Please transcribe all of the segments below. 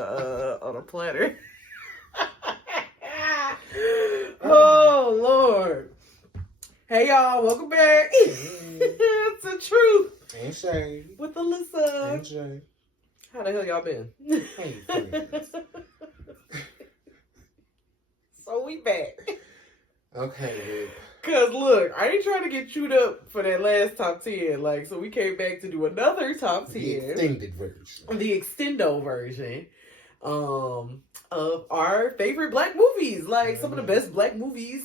on a platter. Oh Lord! Hey y'all, welcome back. It's the truth. And Shay. With Alyssa. And Jay. How the hell y'all been? Hey, friends. So we back. Okay. Cause look, I ain't trying to get chewed up for that last top 10. Like, so we came back to do another top 10. The extended version. The extendo version. Of our favorite black movies. Like some of the best black movies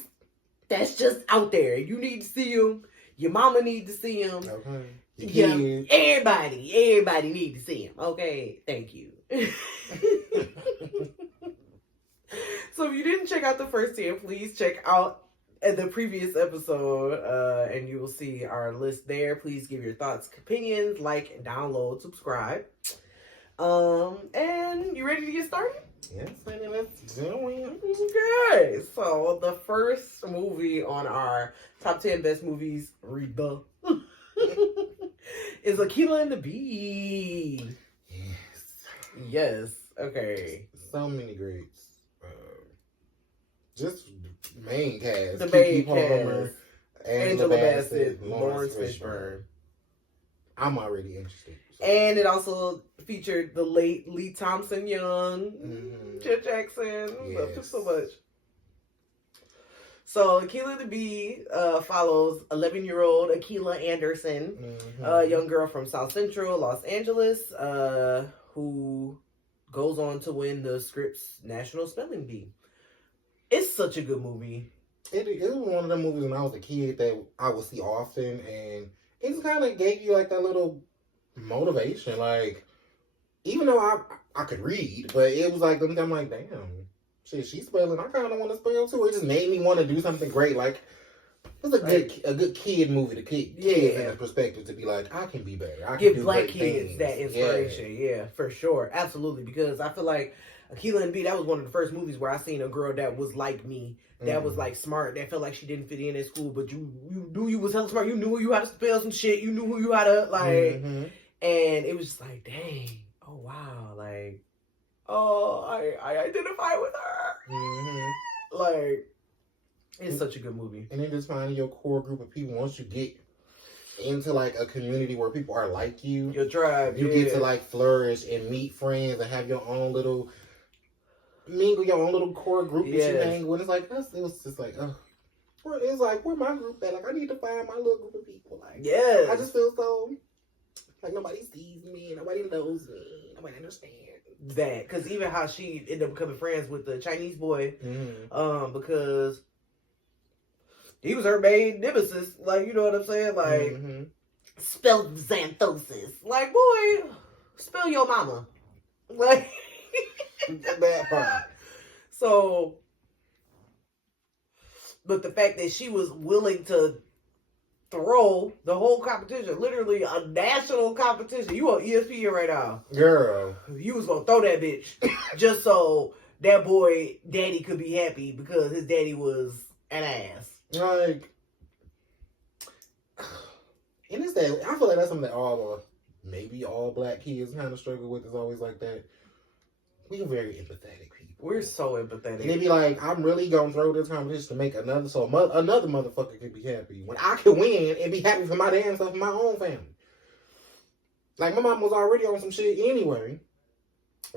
that's just out there. You need to see them. Your mama need to see them. Okay. Yeah, everybody need to see them. Okay, thank you. So if you didn't check out the first 10, please check out the previous episode, and you will see our list there. Please give your thoughts, opinions, like, download, subscribe. And you ready to get started? Yes, honey, let's do it. Okay, so the first movie on our top 10 best movies, read the is Akeelah and the Bee. Yes. Yes. Okay. So many greats. Just main cast. The Keke main Palmer, cast. Angela Bassett, Lawrence Fishburne. I'm already interested. So. And it also featured the late Lee Thompson Young, Chet Jackson. Love him so much. So Akeelah the Bee follows 11-year-old Akeelah Anderson, a young girl from South Central Los Angeles, who goes on to win the Scripps National Spelling Bee. It's such a good movie. It was one of the movies when I was a kid that I would see often, and it just kind of gave you like that little motivation. Like, even though I could read, but it was like, I'm like, damn, shit, she's spelling. I kind of want to spell too. It just made me want to do something great. Like, it's a good kid movie to keep kids in the perspective to be like, I can be better. I can give do black great kids things. that inspiration. Yeah, for sure, absolutely. Because I feel like Akeelah and the Bee, that was one of the first movies where I seen a girl that was like me. That was like smart. That felt like she didn't fit in at school, but you knew you was hella smart. You knew you had to spell some shit. You knew who you had to like, and it was just like, dang, oh wow, like, oh I identify with her. Like, it's such a good movie. And then just finding your core group of people once you get into like a community where people are like you, your tribe, you get to like flourish and meet friends and have your own little. Mingle your own little core group that you hang with. It's like us. It was just like, it's like where my group at? Like I need to find my little group of people. Like I just feel so like nobody sees me, nobody knows me, nobody understands that. Because even how she ended up becoming friends with the Chinese boy, because he was her main nemesis. Like, you know what I'm saying? Like, spell xanthosis. Like, boy, spell your mama. Like. That part. So, but the fact that she was willing to throw the whole competition, literally a national competition. You on ESPN right now, girl. You was gonna throw that bitch just so that boy daddy could be happy because his daddy was an ass. Like, and it's that I feel like that's something that maybe all black kids kind of struggle with. Is always like that. We're very empathetic people. We're so empathetic. And it'd be like, I'm really gonna throw this competition to make another motherfucker could be happy. When I could win and be happy for my damn self and my own family. Like, my mom was already on some shit anyway.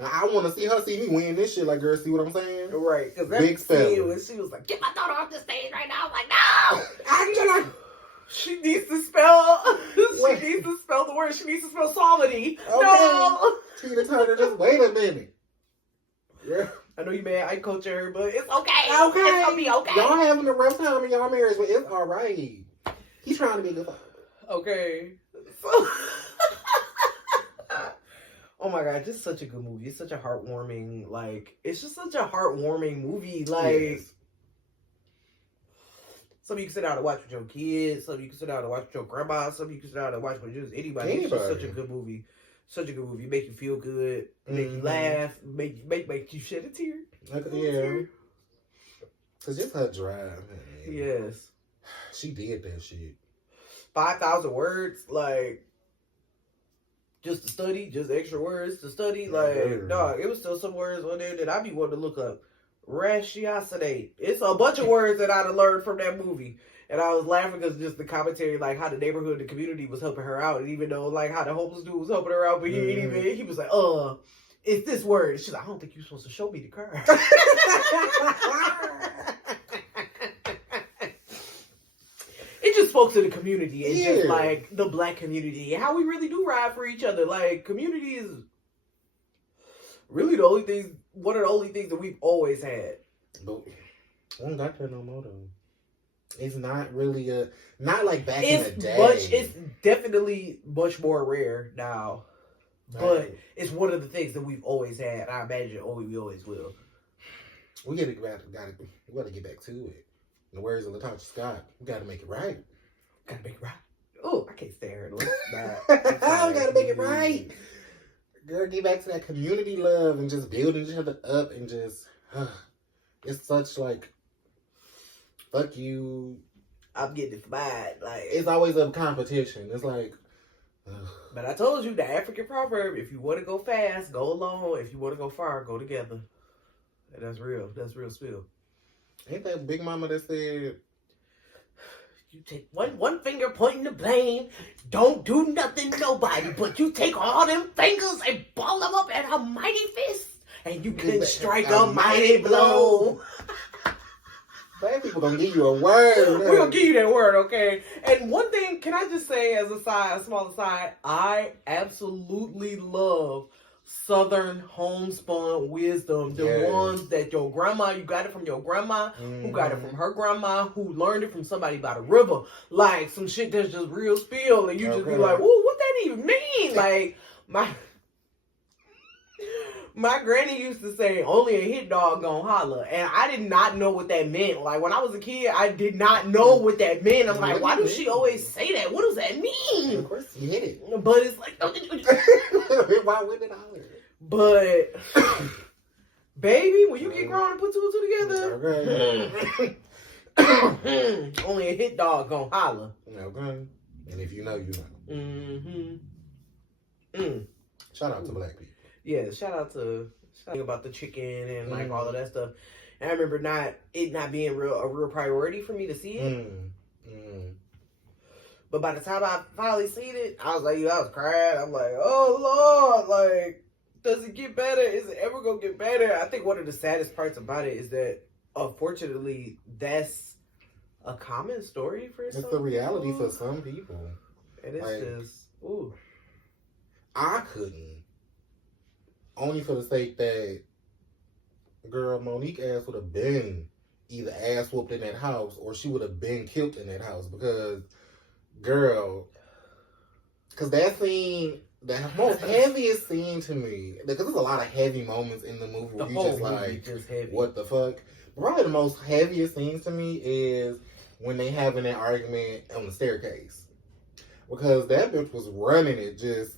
I want to see her see me win this shit. Like, girl, see what I'm saying? Right. Because that Big scene when she was like, get my daughter off the stage right now. I was like, no! Angela! She needs to spell. She needs to spell the word. She needs to spell psalmody. Okay. No! Tina Turner, just wait a minute. Yeah. I know you mad I coach her, but it's okay. Okay. It's gonna be okay. Y'all having a rough time in y'all marriage, but it's alright. He's trying to be a good father. Okay. Oh my god, just such a good movie. It's such a heartwarming, like, it's just such a heartwarming movie. Like, some you can sit down and watch with your kids, some you can sit down and watch with your grandma, some you can sit down and watch with just anybody. It's just such a good movie. Such a good movie. Make you feel good, make you laugh, make you shed a tear. Yeah. Cause just her drive, man. Yes. She did that shit. 5,000 words, like, just to study, just extra words to study. Yeah, Like, literally. dog, it was still some words on there that I be wanting to look up. Ratiocinate. It's a bunch of words that I'd have learned from that movie. And I was laughing because just the commentary, like how the neighborhood, the community was helping her out. And even though, like, how the homeless dude was helping her out, but he was like, it's this word. She's like, I don't think you're supposed to show me the card. It just spoke to the community and just like the black community and how we really do ride for each other. Like, community is really one of the only things that we've always had. But we don't got that no more though. It's not really not like back in the day. It's definitely much more rare now. But it's one of the things that we've always had. I imagine we always will. We gotta get back to it. In the words of LaTocha Scott, we gotta make it right. Gotta make it right. Oh, I can't stay here. I gotta make it right. Girl, get back to that community love and just building each other up and just it's such like fuck you. I'm getting it bad. Like, it's always a competition. It's like but I told you the African proverb, if you want to go fast, go alone. If you want to go far, go together. And that's real. That's real spill. Ain't that Big Mama that said, you take one finger pointing the blame, don't do nothing to nobody, but you take all them fingers and ball them up at a mighty fist, and you can strike a mighty blow. Black people gonna give you a word. We're gonna give you that word, okay? And one thing, can I just say as a small aside, I absolutely love Southern homespun wisdom. The ones that your grandma, you got it from your grandma, who got it from her grandma, who learned it from somebody by the river. Like, some shit that's just real spill, and you just be like, whoa, what that even mean? Like, my granny used to say, only a hit dog gonna holler. And I did not know what that meant. Like, when I was a kid, I did not know what that meant. I'm like, why does she always say that? What does that mean? Of course, you hit it. But it's like, why wouldn't it holler? But, baby, when you get grown and put two and two together, only a hit dog gonna holler. Okay. And if you know, you know. Shout out to black people. Yeah, shout out about the chicken and like all of that stuff. And I remember it not being a real priority for me to see it. But by the time I finally seen it, I was like, I was crying. I'm like, oh Lord, like, does it get better? Is it ever gonna get better? I think one of the saddest parts about it is that, unfortunately, that's a common story for some people. It's the reality for some people. And it's like, just, ooh. I couldn't. Only for the sake that, girl, Monique ass would have been either ass whooped in that house or she would have been killed in that house because, girl, because that scene, the most heaviest scene to me, because there's a lot of heavy moments in the movie where you just like, what the fuck? Probably the most heaviest scenes to me is when they having that argument on the staircase. Because that bitch was running it just,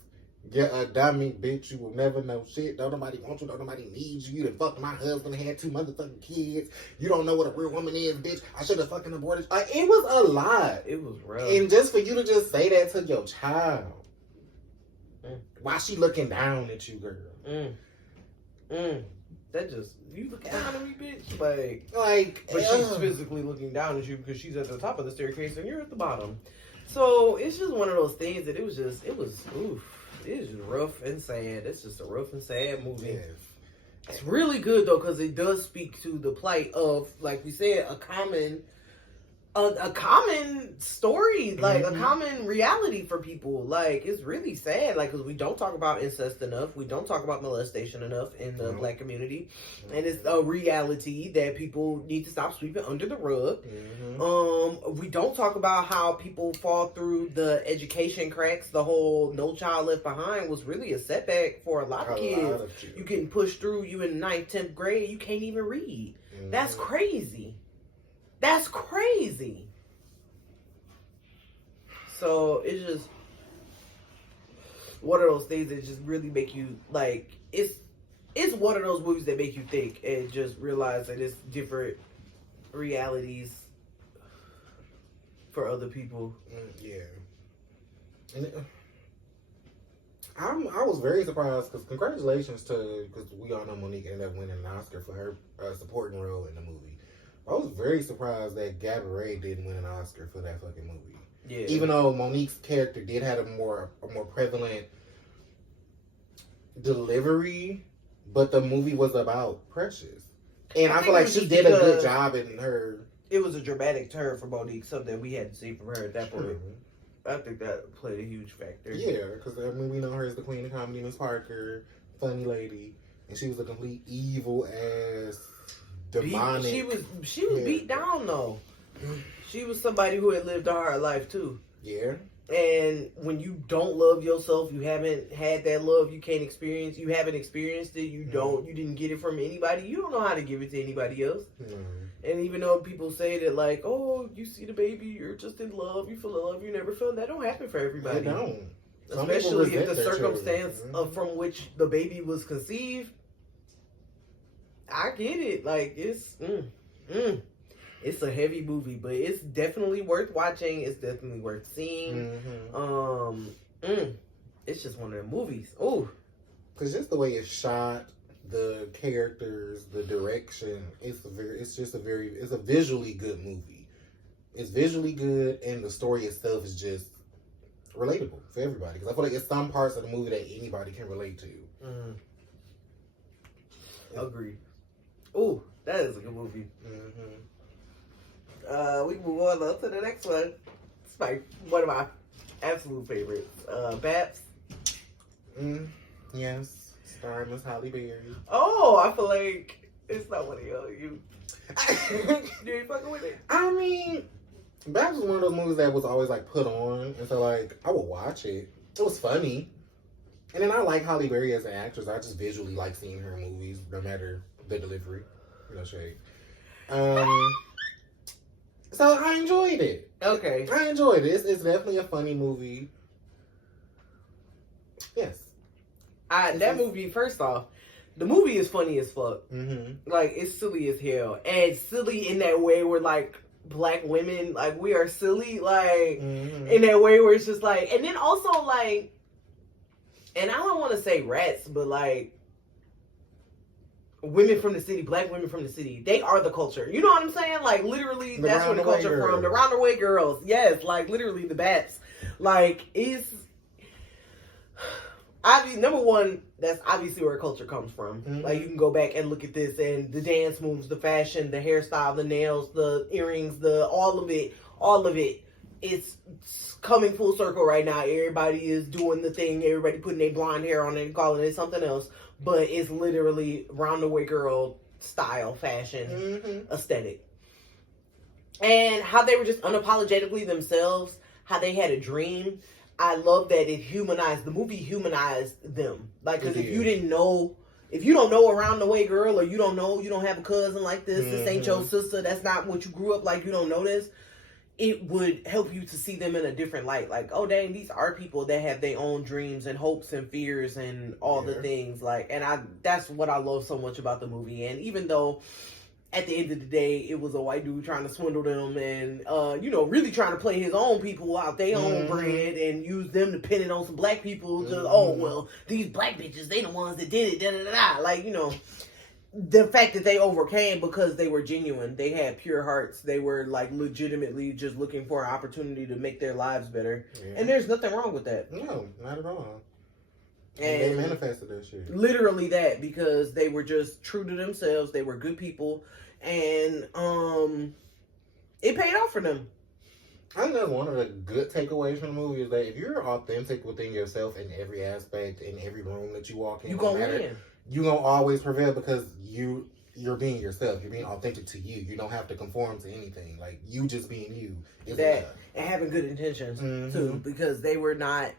get a dummy, bitch, you will never know shit. Don't nobody want you, don't nobody need you. You done fucked my husband and had 2 motherfucking kids. You don't know what a real woman is, bitch. I should have fucking aborted. Like, it was a lot. It was rough. And just for you to just say that to your child. Why she looking down at you, girl? That just, you looking down at me, bitch? Like, but she's physically looking down at you because she's at the top of the staircase and you're at the bottom. So it's just one of those things that it was just rough and sad. It's just a rough and sad movie. Yes. It's really good though because it does speak to the plight of, like we said, a common story, like a common reality for people. Like, it's really sad, like, because we don't talk about incest enough, we don't talk about molestation enough in the black community, and it's a reality that people need to stop sweeping under the rug. We don't talk about how people fall through the education cracks. The whole No Child Left Behind was really a setback for a lot of kids. You getting pushed through, you in 9th, 10th grade, you can't even read. That's crazy. That's crazy. So it's just one of those things that just really make you, like, it's one of those movies that make you think and just realize that it's different realities for other people. Yeah. And I was very surprised because congratulations to, because we all know Monique ended up winning an Oscar for her supporting role in the movie. I was very surprised that Gabourey didn't win an Oscar for that fucking movie. Yeah. Even though Monique's character did have a more prevalent delivery, but the movie was about Precious. And I feel like she did a good job in her. It was a dramatic turn for Monique, something we hadn't seen from her at that point. I think that played a huge factor. Yeah, because I mean, we know her as the queen of comedy, Miss Parker, funny lady, and she was a complete evil ass, demonic. She was beat down though. She was somebody who had lived a hard life too. Yeah. And when you don't love yourself, you haven't had that love, you can't experience, you haven't experienced it, you didn't get it from anybody, you don't know how to give it to anybody else. And even though people say that, like, oh, you see the baby, you're just in love, you feel love, you never feel, that don't happen for everybody. They don't. Especially if the circumstance from which the baby was conceived. I get it. Like, it's a heavy movie, but it's definitely worth watching. It's definitely worth seeing. It's just one of the movies. Oh, because just the way it's shot, the characters, the direction, it's a visually good movie. It's visually good, and the story itself is just relatable for everybody. Because I feel like it's some parts of the movie that anybody can relate to. Agreed. Oh, that is a good movie. We can move on to the next one. It's one of my absolute favorites. Babs. Yes. Starring Miss Halle Berry. Oh, I feel like it's not one of you. You ain't fucking with it. I mean, Babs was one of those movies that was always like put on, and so like I would watch it. It was funny, and then I like Halle Berry as an actress. I just visually like seeing her in movies, no matter the delivery. No shade. So I enjoyed it. Okay. I enjoyed it. It's definitely a funny movie. Yes. That movie, first off, the movie is funny as fuck. Like, it's silly as hell. And silly in that way where, like, black women, like, we are silly, like, in that way where it's just like, and then also, like, and I don't want to say rats, but, like, women from the city, black women from the city, they are the culture. You know what I'm saying? Like, literally, that's where the culture from. The Roundaway Girls. Yes, like, literally, the Bats. Like, it's... number one, that's obviously where culture comes from. Like, you can go back and look at this, and the dance moves, the fashion, the hairstyle, the nails, the earrings, all of it. It's coming full circle right now. Everybody is doing the thing. Everybody putting their blonde hair on it and calling it something else. But it's literally Roundaway Girl style, fashion, aesthetic. And how they were just unapologetically themselves, how they had a dream. I love that the movie humanized them. Like, because if you don't know a Roundaway Girl, or you don't have a cousin like this ain't your sister, that's not what you grew up like, you don't know this, it would help you to see them in a different light. Like, oh dang, these are people that have their own dreams and hopes and fears and all the things. Like, and that's what I love so much about the movie. And even though at the end of the day, it was a white dude trying to swindle them and, really trying to play his own people out, their own bread, and use them to pin it on some black people. Just, oh, well, these black bitches, they the ones that did it, da-da-da-da. Like, the fact that they overcame because they were genuine. They had pure hearts. They were, like, legitimately just looking for an opportunity to make their lives better. Yeah. And there's nothing wrong with that. No, not at all. And they manifested that shit. Literally that, because they were just true to themselves. They were good people. And it paid off for them. I think that's one of the good takeaways from the movie is that if you're authentic within yourself in every aspect, in every room that you walk in, you're going to win. You're going to always prevail because you're being yourself. You're being authentic to you. You don't have to conform to anything. Like, you just being you is enough. And having good intentions, too, because they were not...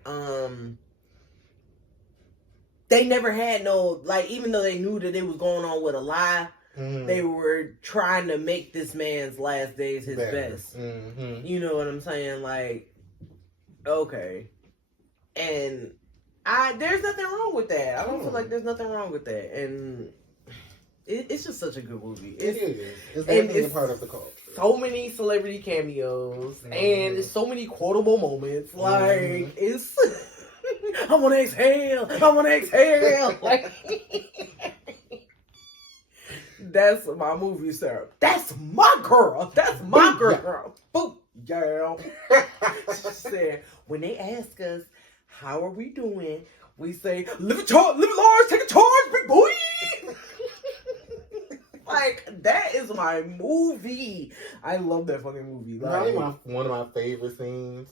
they never had no... Like, even though they knew that it was going on with a lie... They were trying to make this man's last days his best. You know what I'm saying? Like, okay. And there's nothing wrong with that. I don't feel like there's nothing wrong with that. And it's just such a good movie. It is. It's definitely a part of the culture. So many celebrity cameos. And it's so many quotable moments. Like, it's... I want to exhale. I want to exhale. Like, that's my movie, sir. That's my girl. That's my girl. Boom, girl. She said, when they ask us, how are we doing? We say, live it large, take a charge, big boy. Like, that is my movie. I love that fucking movie. Like, one of my favorite scenes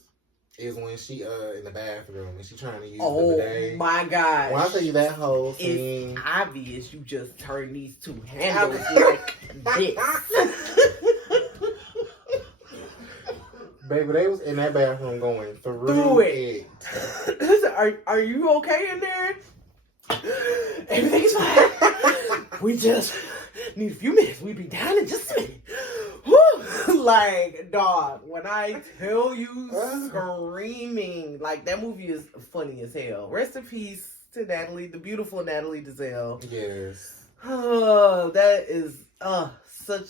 is when she in the bathroom and she trying to use oh the bidet. my god! When I tell you that whole scene, it's obvious you just turn these two handles like this. Baby, they was in that bathroom going through it. Listen, are you okay in there? Everything's fine. We just need a few minutes. We'd be down in just a minute. Whew. Like, dog, when I tell you screaming, like, that movie is funny as hell. Rest in peace to Natalie, the beautiful Natalie Desselle. Yes. Oh, that is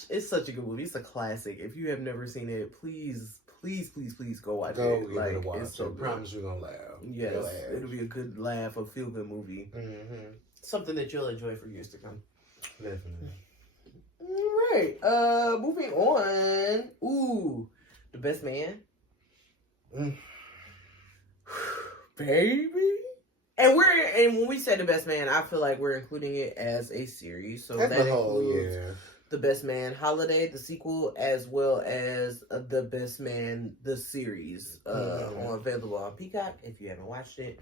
it's such a good movie. It's a classic. If you have never seen it, please go watch it. Like, It's so I good. promise you're gonna laugh. Yes, it'll be a good laugh, a feel good movie. Mm-hmm. Something that you'll enjoy for years to come. Definitely. All right. Moving on. Ooh, The Best Man. Baby. And when we say The Best Man, I feel like we're including it as a series. So that includes The Best Man Holiday, the sequel, as well as The Best Man, the series, available on Peacock if you haven't watched it.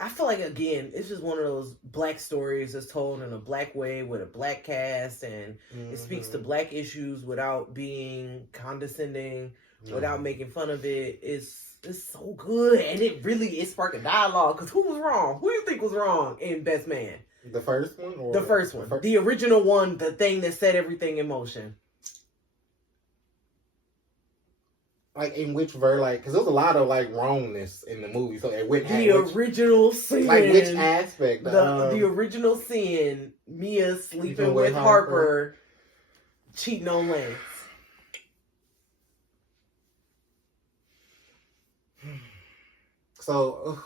I feel like, again, it's just one of those black stories that's told in a black way with a black cast, and it speaks to black issues without being condescending, without making fun of it. It's so good, and it sparked a dialogue, because who was wrong? Who do you think was wrong in Best Man? The first one? Or the first one. The original one, the thing that set everything in motion. Like, in which because there's a lot of, like, wrongness in the movie. So, original sin. Like, which aspect? The original sin, Mia sleeping with Harper, cheating on Lance. So,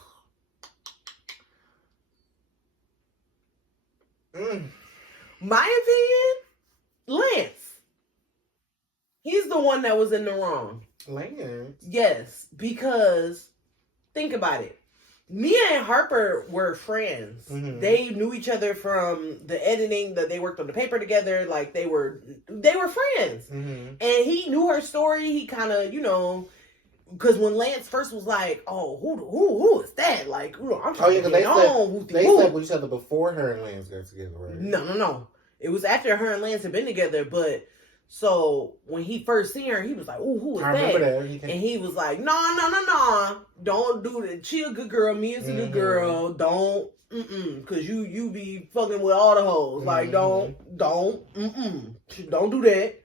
my opinion, Lance. He's the one that was in the wrong. Lance? Yes, because think about it. Mia and Harper were friends. Mm-hmm. They knew each other from the editing, that they worked on the paper together. Like, they were friends. Mm-hmm. And he knew her story. He kind of, because when Lance first was like, "Oh, who is that?" Like, I'm trying to get on. They slept with each other before her and Lance got together, right? No. It was after her and Lance had been together, but so when he first seen her, he was like, "Ooh, who is that?" I remember that. And he was like, "No, don't do that. She a good girl. Mia's a good girl. Don't, because you be fucking with all the hoes. Like, don't do that."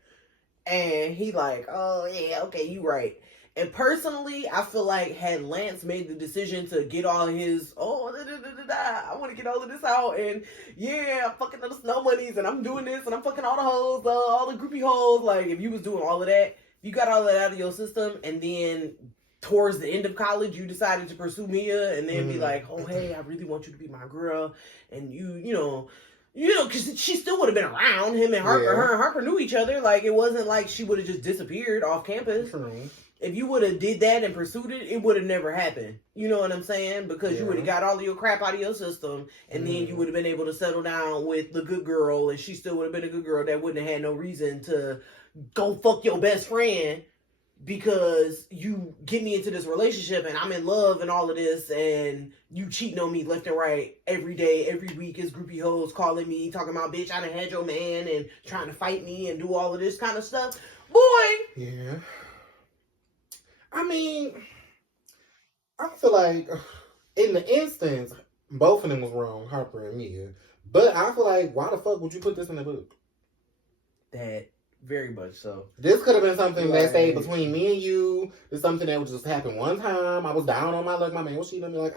And he like, "Oh yeah, okay, you right." And personally, I feel like had Lance made the decision to get all his, I want to get all of this out, and yeah, I'm fucking the snow bunnies, and I'm doing this, and I'm fucking all the hoes, all the groupie hoes. Like, if you was doing all of that, you got all that out of your system, and then towards the end of college, you decided to pursue Mia, and then be like, "Oh, hey, I really want you to be my girl," and you know, because she still would have been around him and Harper. Yeah. Her and Harper knew each other. Like, it wasn't like she would have just disappeared off campus. True. If you would have did that and pursued it, it would have never happened. You know what I'm saying? Because you would have got all of your crap out of your system, and then you would have been able to settle down with the good girl, and she still would have been a good girl that wouldn't have had no reason to go fuck your best friend because you get me into this relationship and I'm in love and all of this, and you cheating on me left and right every day, every week. Is groupie hoes calling me, talking about, "Bitch, I done had your man," and trying to fight me and do all of this kind of stuff. Boy. Yeah. I mean, I feel like in the instance, both of them was wrong, Harper and Mia. But I feel like, why the fuck would you put this in the book? That, very much so. This could have been something that stayed between me and you. It's something that would just happen one time. I was down on my luck. My man was cheating on me. Like,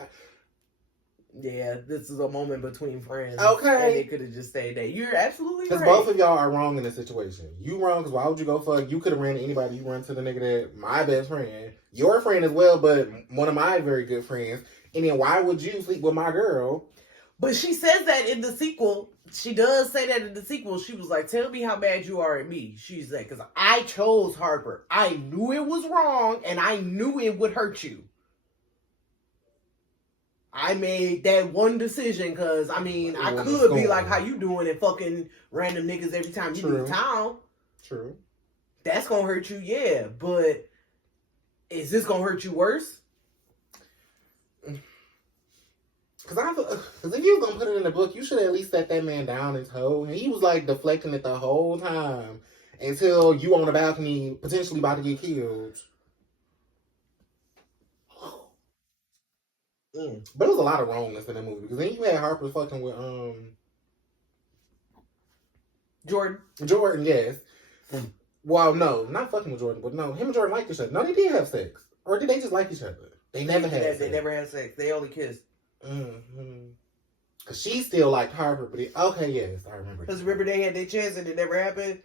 Yeah, this is a moment between friends. Okay. And they could have just stayed there. You're absolutely Because right. both of y'all are wrong in this situation. You wrong because why would you go fuck? You could have ran to anybody. You run to the nigga that my best friend, your friend as well, but one of my very good friends. And then why would you sleep with my girl? But she says that in the sequel. She does say that in the sequel. She was like, tell me how mad you are at me. She's like, because I chose Harper. I knew it was wrong, and I knew it would hurt you. I made that one decision because, I mean, I could be like, how you doing and fucking random niggas every time you leave town. True. That's going to hurt you, yeah. But is this going to hurt you worse? Because if you was going to put it in the book, you should at least set that man down his hoe. And he was like deflecting it the whole time until you on the balcony potentially about to get killed. But there was a lot of wrongness in the movie because then you had Harper fucking with Jordan, yes. Well, no, not fucking with Jordan, but no, him and Jordan liked each other. No, they did have sex, or did they just like each other? They never had sex. They never had sex. They only kissed. Cause she still liked Harper, but okay, yes, I remember. Because remember they had their chance and it never happened.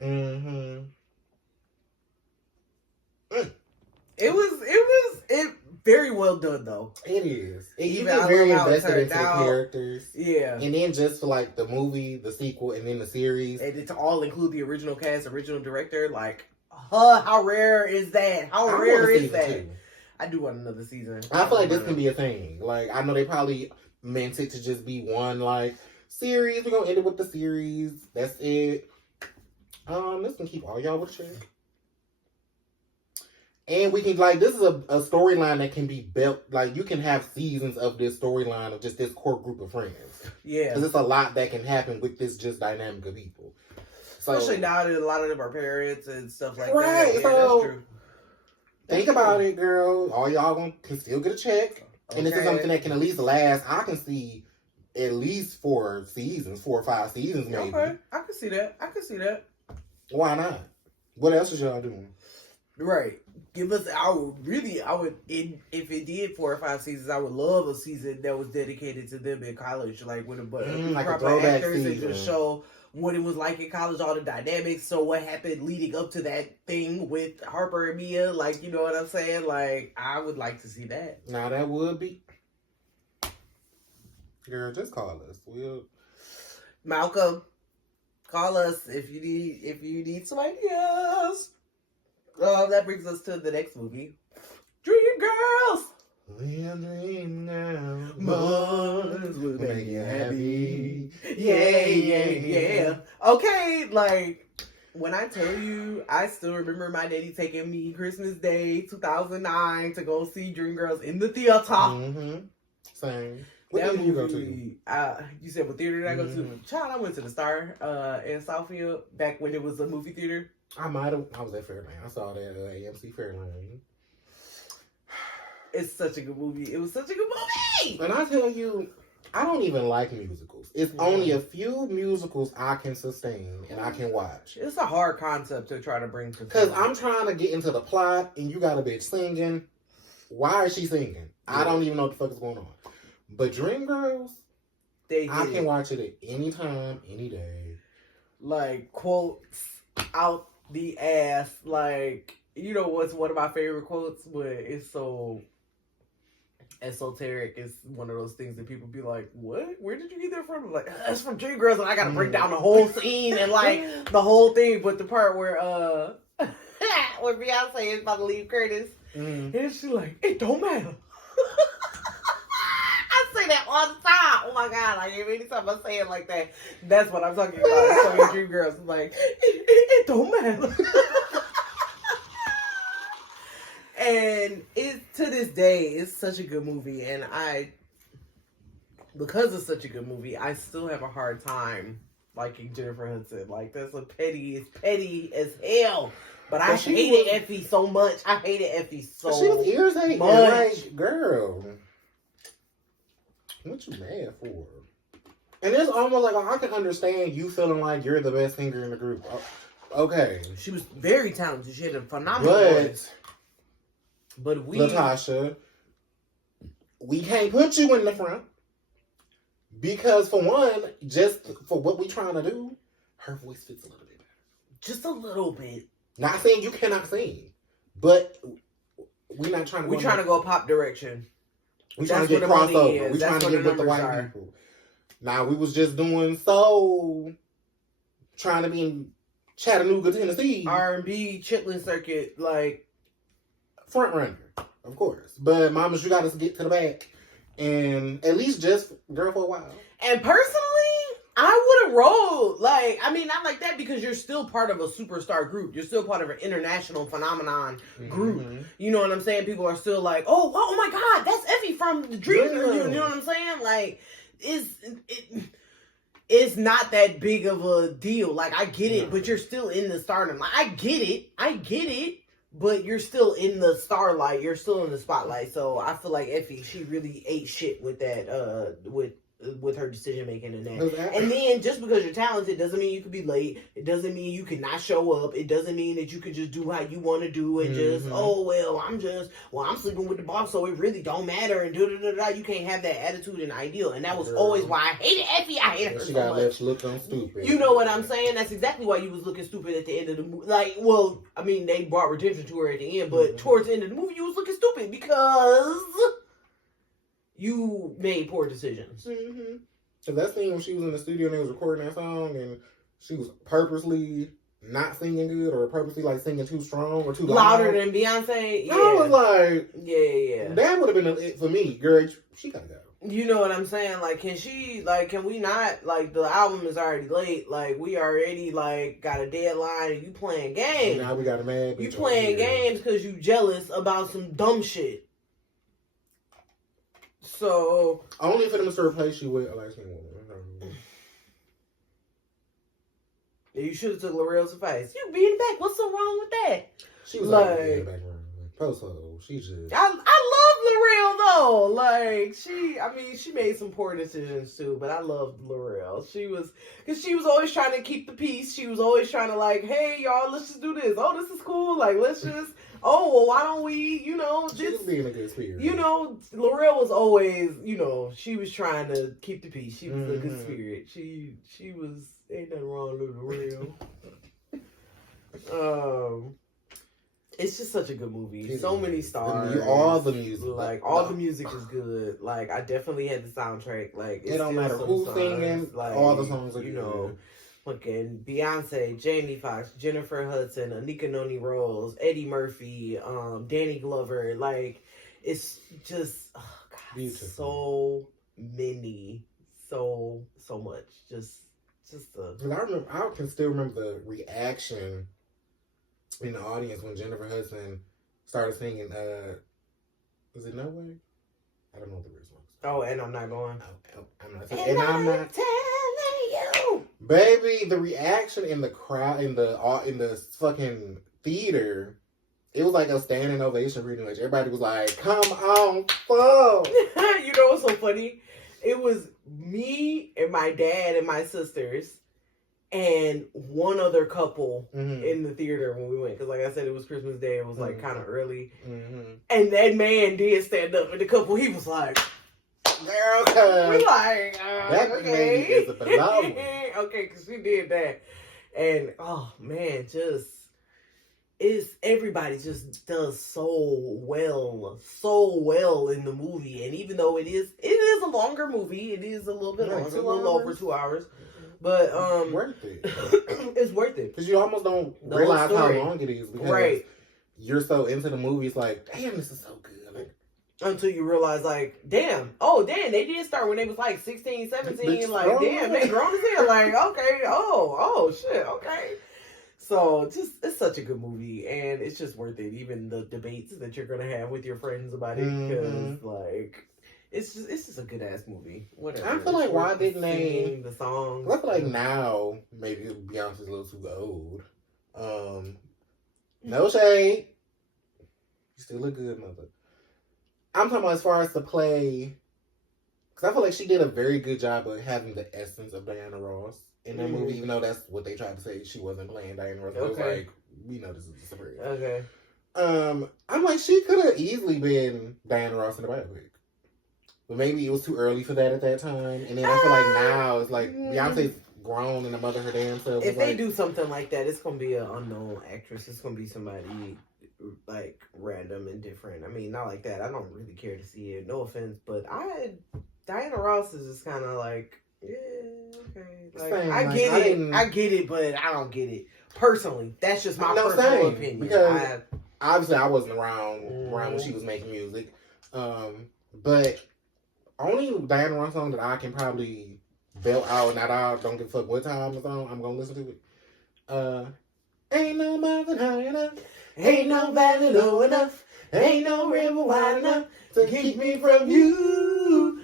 It very well done though. It is. You Even get very invested into the characters. Yeah. And then just for like the movie, the sequel, and then the series. And to all include the original cast, original director, like, how rare is that? How rare is that? Too. I do want another season. I feel like this can be a thing. Like, I know they probably meant it to just be one, like, series. We're going to end it with the series. That's it. This can keep all y'all with a share. And we can, like, this is a storyline that can be built. Like, you can have seasons of this storyline of just this core group of friends. Yeah. Because it's a lot that can happen with this just dynamic of people. So, especially now that a lot of them are parents and stuff like right, that. Yeah, so, that's true. Think about it, girl. All y'all can still get a check. Okay. And this is something that can at least last. I can see at least 4 or 5 seasons, maybe. Okay, I can see that. Why not? What else is y'all doing? Right. Give us. I would. If it did 4 or 5 seasons, I would love a season that was dedicated to them in college, like with like proper actors and just show what it was like in college, all the dynamics. So what happened leading up to that thing with Harper and Mia, like, you know what I'm saying? Like, I would like to see that. Now that would be. Girl, just call us. Malcolm, call us if you need some ideas. That brings us to the next movie, Dream Girls. We'll dream now. Months will make you happy. Yeah. Okay, like, when I tell you, I still remember my daddy taking me Christmas Day 2009 to go see Dreamgirls in the theater. Same. What theater did you go to? You said what theater did I go to? Child, I went to the Star in Southfield back when it was a movie theater. I was at Fairlane. I saw that at AMC Fairlane. It's such a good movie. It was such a good movie. And I tell you, I don't even like musicals. It's only a few musicals I can sustain and I can watch. It's a hard concept to try to bring to. Because I'm trying to get into the plot and you got a bitch singing. Why is she singing? Yeah. I don't even know what the fuck is going on. But Dreamgirls, I can watch it at any time, any day. Like, quotes out the ass. Like, you know what's one of my favorite quotes? But it's so esoteric. It's one of those things that people be like, what? Where did you get that from? Like, that's from Dreamgirls, and I gotta break down the whole scene and like the whole thing. But the part where where Beyonce is about to leave Curtis, and she's like, it don't matter. I say that all the time. Oh my god! Like, anytime I say it like that, that's what I'm talking about. So many Dreamgirls, I'm like, it don't matter. And to this day, it's such a good movie, and because it's such a good movie, I still have a hard time liking Jennifer Hudson. Like, it's petty as hell. But I hated Effie so much. I hated Effie so much. She was irritating. Like, girl, what you mad for? And it's almost like I can understand you feeling like you're the best singer in the group. Okay. She was very talented. She had a phenomenal voice. But Latasha, we can't put you in the front. Because for one, just for what we trying to do, her voice fits a little bit better. Just a little bit. Not saying you cannot sing, but we're not trying to. We're trying to go pop direction. We're trying to get crossover. We're trying to get with the white people. Now we was just doing trying to be in Chattanooga, Tennessee. R&B chitlin circuit, like front runner, of course. But mamas, you got to get to the back, and at least just girl for a while. And personally, I would have rolled. Like, I mean, not like that because you're still part of a superstar group. You're still part of an international phenomenon group. Mm-hmm. You know what I'm saying? People are still like, oh my God, that's Effie from the Dream. You know what I'm saying? Like, it's not that big of a deal. Like, I get it, but you're still in the stardom. Like, I get it, but you're still in the starlight. You're still in the spotlight. So I feel like Effie, she really ate shit with that, with her decision making and that. And then just because you're talented doesn't mean you could be late. It doesn't mean you could not show up. It doesn't mean that you could just do how you want to do and just, I'm sleeping with the boss, so it really don't matter and You can't have that attitude and ideal. And that was always why I hated Effie. I hated her so much. She look stupid. You know what I'm saying? That's exactly why you was looking stupid at the end of the movie. Like, well, I mean, they brought redemption to her at the end, but towards the end of the movie, you was looking stupid because you made poor decisions. Mm-hmm. So that scene when she was in the studio and they was recording that song and she was purposely not singing good or purposely like singing too strong or too louder than Beyonce. Yeah. I was like, yeah. That would have been it for me, girl. She gotta go. You know what I'm saying? Like, can we not, like, the album is already late. Like, we already, like, got a deadline and you playing games. Now we got a mad bitch. You playing games because you jealous about some dumb shit. So only for them to replace you with a light skinned woman. You should have took L'Oreal's advice. You being back. What's so wrong with that? She was like in the background. Post-ho. She just. I love L'Oreal though. Like she made some poor decisions too, but I loved L'Oreal. She was always trying to keep the peace. She was always trying to like, hey y'all, let's just do this. Oh, this is cool. Like let's just. Oh, well, why don't we, just being a good spirit. L'Oreal was always, she was trying to keep the peace. She was a good spirit. She was, ain't nothing wrong with L'Oreal. It's just such a good movie. So many stars. All the music. Like, all the music is good. Like, I definitely had the soundtrack. Like, it don't matter who's singing. Like, all the songs are good. Fucking Beyonce, Jamie Foxx, Jennifer Hudson, Anika Noni Rose, Eddie Murphy, Danny Glover. Like, it's just, so many, so much. I can still remember the reaction in the audience when Jennifer Hudson started singing. Was it No Way? I don't know what the words was. Oh, and I'm not going. I'm not. And I'm not telling you. Baby, the reaction in the crowd, in the fucking theater, it was like a standing ovation pretty much. Everybody was like, come on, fuck. You know what's so funny? It was me and my dad and my sisters and one other couple in the theater when we went. Because like I said, it was Christmas Day. It was like kind of early. Mm-hmm. And that man did stand up. And the couple, he was like, girl, we're like, that okay. is a phenomenon. Okay, because she did that. And, oh, man, everybody just does so well in the movie. And even though it is a longer movie, it is a little bit longer, a little over 2 hours. But, worth it. It's worth it. Because you almost don't realize how long it is. Because you're so into the movie, it's like, damn, this is so good. Until you realize, like, damn, they did start when they was like 16, 17, like, damn, they grown as hell, like, okay, oh, shit, okay. So, it's such a good movie, and it's just worth it, even the debates that you're gonna have with your friends about it, because, like, it's just a good-ass movie, whatever. I feel like, why didn't they, the songs. I feel like now, maybe Beyonce's a little too old. No shade. You still look good, mother. I'm talking about as far as the play, because I feel like she did a very good job of having the essence of Diana Ross in that movie, even though that's what they tried to say. She wasn't playing Diana Ross. Okay. I was like, we know this is a surprise. Okay. I'm like, she could have easily been Diana Ross in the biopic. but maybe it was too early for that at that time. And then I feel like now it's like Beyonce's grown and the mother her damn self. If they do something like that, it's gonna be an unknown actress. It's gonna be somebody like random and different. I mean, not like that. I don't really care to see it. No offense, but Diana Ross is just kind of like, yeah, okay. Like I get it, but I don't get it personally. That's just my personal opinion. Because obviously I wasn't around when she was making music, but only Diana Ross song that I can probably belt out. Not I don't give a fuck what time it's on. I'm gonna listen to it. Ain't no mountain high enough. Ain't no valley low enough. Ain't no river wide enough to keep me from you.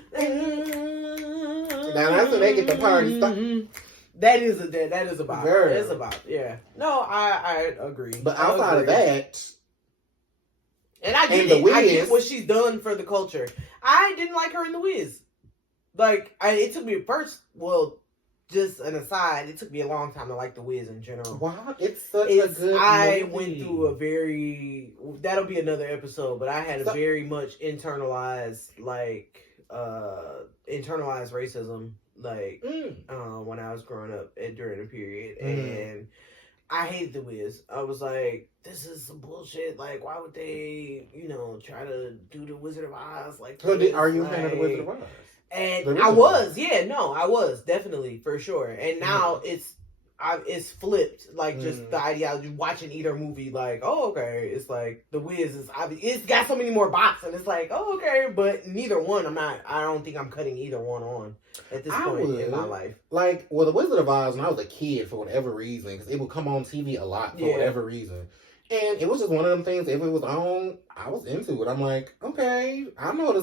Now that's when they get the party started. That is about. Girl. It's about. Yeah. No, I agree. But outside of that, and I get it. I get what she's done for the culture. I didn't like her in The Wiz. Like, it took me first. Well, just an aside, it took me a long time to like The Wiz in general. Wow, it's such a good movie. Went through a very, that'll be another episode, but I had a very much internalized racism, when I was growing up during the period. And I hated The Wiz. I was like, this is some bullshit. Like, why would they, try to do the Wizard of Oz? Like, are you a fan of the Wizard of Oz? And I was, I was definitely for sure. And now it's flipped, like just the ideology. Watching either movie, like, oh okay, it's like The Wiz is it's got so many more bots, and it's like, oh okay, but neither one. I don't think I'm cutting either one on at this point in my life. Like, well, The Wizard of Oz when I was a kid, for whatever reason, because it would come on TV a lot for whatever reason. And it was just one of them things. If it was on, I was into it. I'm like, okay, I know the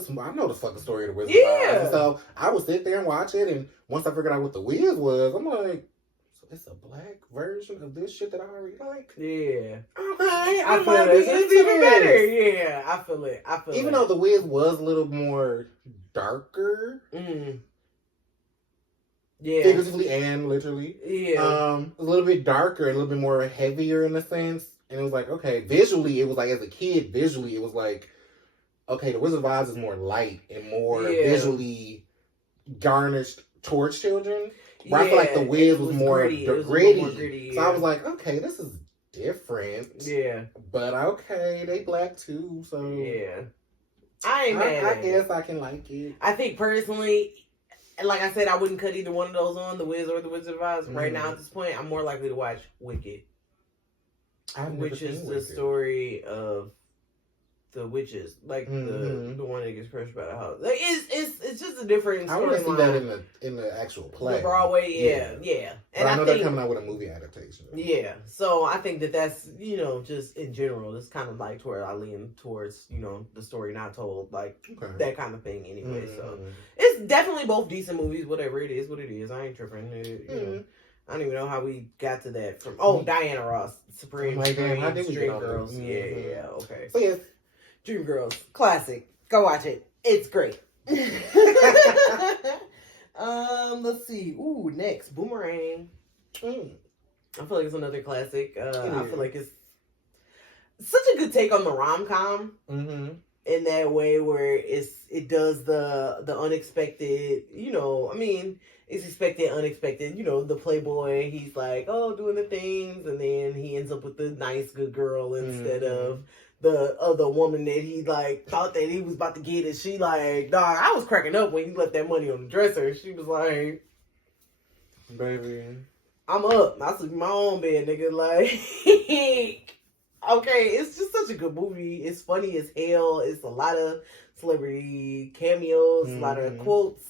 fucking story of the Wizard of Oz. And so I would sit there and watch it. And once I figured out what the Wiz was, I'm like, so it's a black version of this shit that I already like. Yeah. Okay, I feel it. It's even better. Yeah, I feel it. Even though the Wiz was a little more darker. Yeah. Figuratively and literally. Yeah. A little bit darker, a little bit more heavier in a sense. And it was like, okay, visually, it was like, as a kid, it was like, okay, The Wizard of Oz is more light and more visually garnished towards children. Where I feel like The Wiz was more gritty. So I was like, okay, this is different. Yeah. But okay, they black too, so. Yeah. I ain't mad. I guess I can like it. I think personally, like I said, I wouldn't cut either one of those on, The Wiz or The Wizard of Oz. Right now at this point, I'm more likely to watch Wicked. Which is the story of the witches, like the one that gets crushed by the house. Like, it's just a different story. I want to see that in the actual play. The Broadway, yeah. And I know they're coming out with a movie adaptation. Yeah, so I think that's just in general, it's kind of like where I lean towards the story not told, like that kind of thing. Anyway, so it's definitely both decent movies. Whatever it is, what it is, I ain't tripping. I don't even know how we got to that from. Diana Ross, Supreme Dreamgirls. Yeah, okay. So yes, Dreamgirls, classic. Go watch it. It's great. Let's see. Ooh, next Boomerang. I feel like it's another classic. I feel like it's such a good take on the rom-com. In that way where it does the unexpected, it's expected, unexpected, the playboy, he's like, doing the things, and then he ends up with the nice, good girl instead of the other woman that he, like, thought that he was about to get, and she, like, dog, I was cracking up when he left that money on the dresser, and she was like, baby, I'm up, I sleep in my own bed, nigga, like... Okay, it's just such a good movie. It's funny as hell. It's a lot of celebrity cameos, a lot of quotes.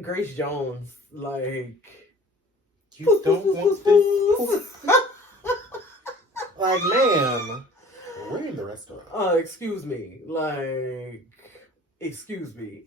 Grace Jones, like... You don't want this? Like, ma'am, we're in the restaurant. Excuse me. Like, excuse me.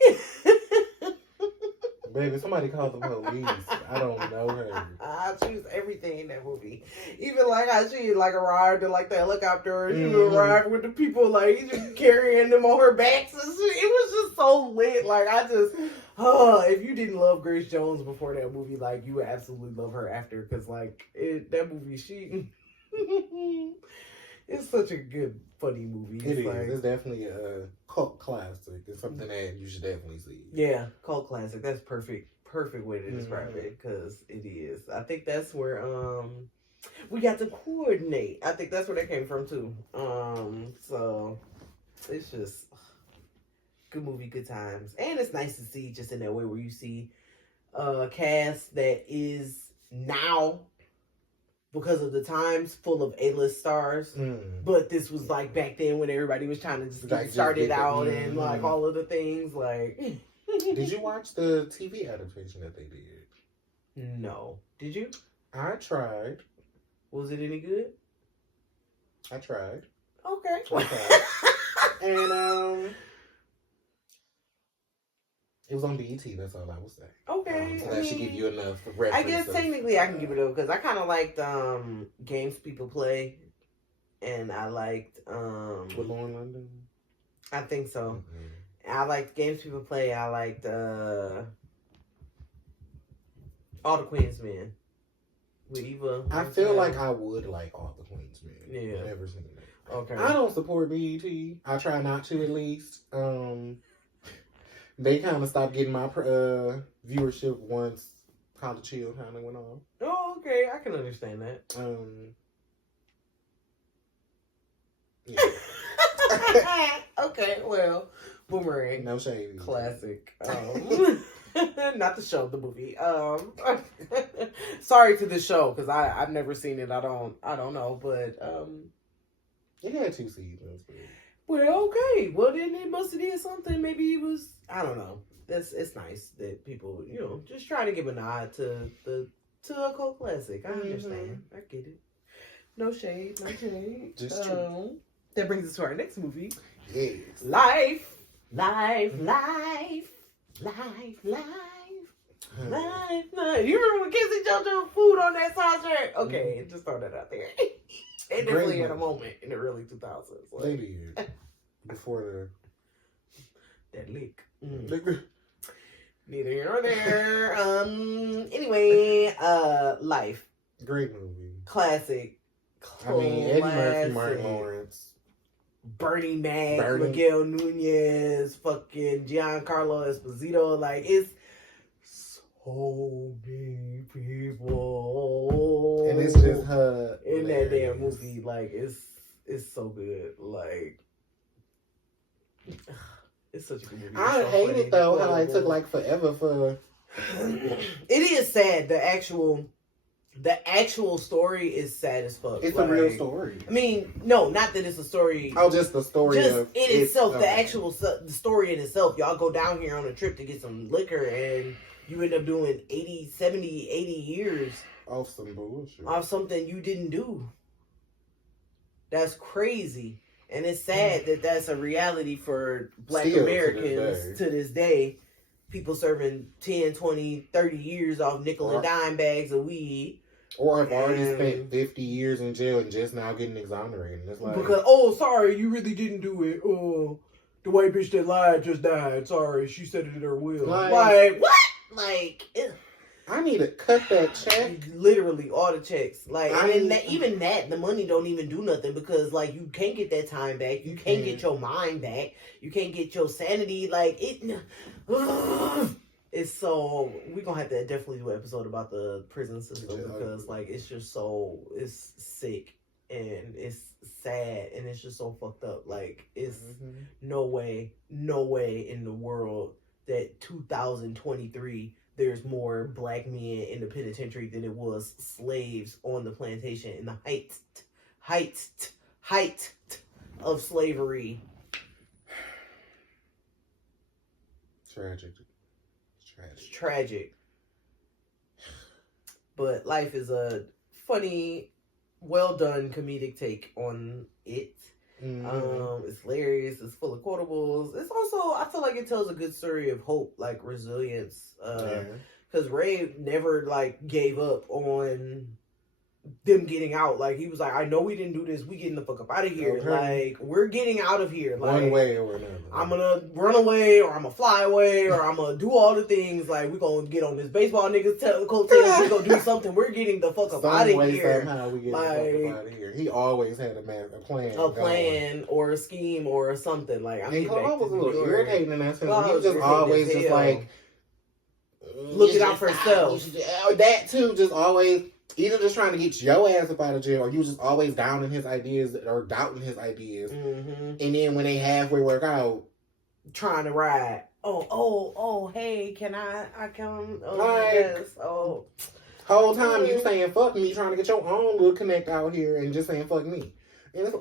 Baby, somebody called the police. I don't know her. I choose everything in that movie. Even like how she arrived in like the helicopter. She arrived with the people like just carrying them on her backs. And shit. It was just so lit. Like if you didn't love Grace Jones before that movie, like you would absolutely love her after. Because like that movie, it's such a good funny movie. It's definitely a cult classic. It's something that you should definitely see. Yeah, cult classic. That's perfect way to describe it, because it is. I think that's where we got to coordinate. I think that's where that came from too. So it's just good movie, good times, and it's nice to see just in that way where you see a cast that is now, because of the times, full of A-list stars. But this was like back then when everybody was trying to just get started out and like all of the things like. Did you watch the TV adaptation that they did? No. Did you? I tried. Was it any good? I tried. Okay. And it was on BET. That's all I will say. Okay. So that should give you enough reference. I guess technically I can give it up because I kind of liked Games People Play, and I liked with Lauren London. I think so. Mm-hmm. I liked Games People Play. I liked All the Queen's Men with Eva. I feel like I would like All the Queen's Men. Yeah. I've never seen it. Okay. I don't support BET. I try not to, at least. They kind of stopped getting my viewership once College Chill kind of went on. Oh, okay. I can understand that. Yeah. Okay, well, Boomerang. No shade. Classic. Not the show, the movie. Sorry to the show because I've never seen it. I don't know, but it had 2 seasons. Well, okay. Well, then it must have did something. Maybe it was. I don't know. It's nice that people, just trying to give a nod to a cult classic. I understand. I get it. No shade. No shade. Just true. That brings us to our next movie. Yes. Life. You remember when Kissy JoJo food on that soundtrack? Okay, just throw that out there. They definitely had a moment in the early 2000s. Like, they did. Before that lick. Neither here nor there. Anyway, Life. Great movie. Classic. Eddie Murphy, Martin Lawrence. Bernie Mac, Miguel Nunez, fucking Giancarlo Esposito. Like, it's so many people. And it's just her in that damn movie. Like, it's so good. Like, it's such a good movie. I hate it though, how it took like forever for. It is sad. The actual story is sad as fuck. It's a real story. I mean, no, not that it's a story. Oh, just the story. Just of in itself, the actual the story in itself. Y'all go down here on a trip to get some liquor, and you end up doing 80, 70, 80 years off some bullshit. Off something you didn't do. That's crazy. And it's sad that that's a reality for Black Americans to this day. People serving 10, 20, 30 years off nickel and dime bags of weed. Or have already spent 50 years in jail and just now getting exonerated. It's like, because, sorry, you really didn't do it. The white bitch that lied just died. Sorry, she said it in her will. Like what? Like, I need to cut that check. Literally, all the checks. Like, even that, the money don't even do nothing because, like, you can't get that time back. You can't get your mind back. You can't get your sanity. Like, it's so... We're going to have to definitely do an episode about the prison system because, like, it's just so... It's sick and it's sad and it's just so fucked up. Like, it's no way in the world that 2023... there's more black men in the penitentiary than it was slaves on the plantation in the height of slavery. Tragic. But Life is a funny, well done comedic take on it. It's hilarious. It's full of quotables. It's also, I feel like it tells a good story of hope, like resilience. Because Ray never like gave up on them getting out. Like, he was like, I know we didn't do this. We getting the fuck up out of here. Okay. Like, we're getting out of here. Like, one way or another. I'm gonna run away, or I'm gonna fly away, or I'm gonna do all the things. Like, we're gonna get on this baseball nigga's coattails. We're gonna do something. We're getting the fuck up out of here. Somehow we get Like, the fuck up out of here. He always had a plan. A plan or a scheme or something. Like, I'm and Claude was a little irritating in that sense. Claude He was just always just like looking out for himself. That too, just always either just trying to get your ass up out of jail, or you was just always downing his ideas or doubting his ideas. Mm-hmm. And then when they halfway work out, trying to ride. Oh, hey, can I come? Oh, like, yes. Oh. Whole time you saying fuck me, trying to get your own little connect out here and just saying fuck me. And it's,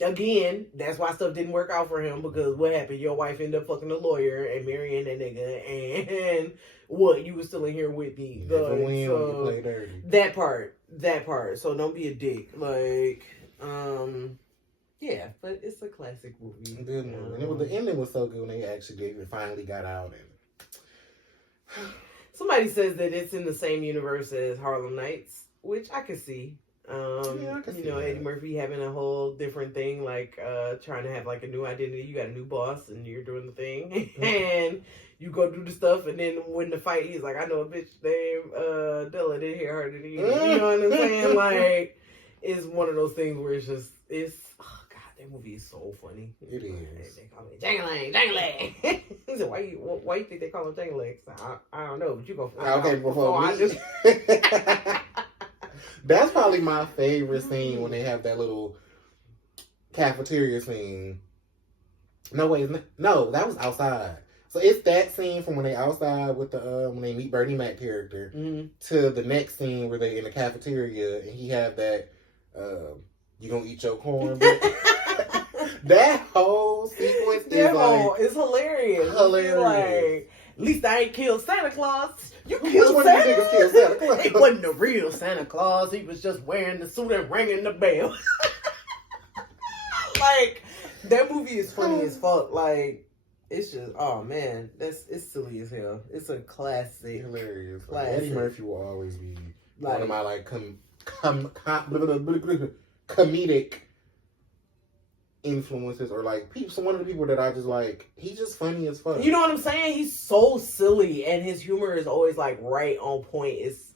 again, that's why stuff didn't work out for him, because what happened? Your wife ended up fucking a lawyer and marrying that nigga, and what? You was still in here with me. never Like, win when you so, play dirty. that part. So don't be a dick. Like, yeah, but it's a classic movie. Good movie. And it was, the ending was so good when they actually finally got out. And somebody says that it's in the same universe as Harlem Nights, which I could see. Yeah, I can see that. Eddie Murphy having a whole different thing, like trying to have like a new identity. You got a new boss and you're doing the thing, and you go do the stuff, and then when the fight, he's like, I know a bitch named Della did hit harder than you. You know what I'm saying? Like, it's one of those things where it's just, oh god, that movie is so funny. It is. They call me Jangalang. He said, why you think they call him Jangalang? I don't know, but you go find out. Okay, before I me. just That's probably my favorite scene, when they have that little cafeteria scene. No, wait, no, that was outside. So it's that scene from when they outside with the when they meet Bernie Mac character, to the next scene where they in the cafeteria and he have that you gonna eat your corn. That whole sequence is like, it's hilarious. hilarious. Like, at least I ain't killed Santa Claus. You Which killed one of you Santa. niggas killed Santa Claus? He wasn't the real Santa Claus. He was just wearing the suit and ringing the bell. Like, that movie is funny as fuck. Like, it's just, oh man, it's silly as hell. It's a classic. hilarious. Classic. Eddie Murphy will always be Like, one of my like comedic influences, or like one of the people that I just like. He's just funny as fuck. you know what I'm saying? He's so silly, and his humor is always like right on point. It's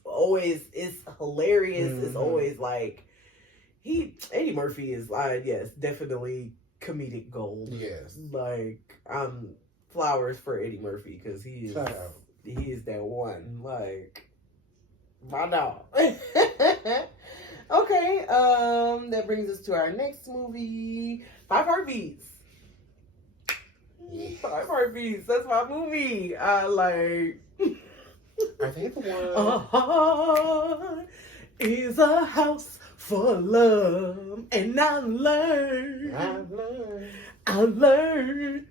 hilarious. It's always like Eddie Murphy is yes, definitely comedic gold. Yes. Like, flowers for Eddie Murphy, because he Shout out. is that one. Like, my dog. Okay, that brings us to our next movie, 5 Heartbeats. Yeah. 5 Heartbeats, that's my movie. I like. I think the one. A heart is a house for love, and I learned. I learned.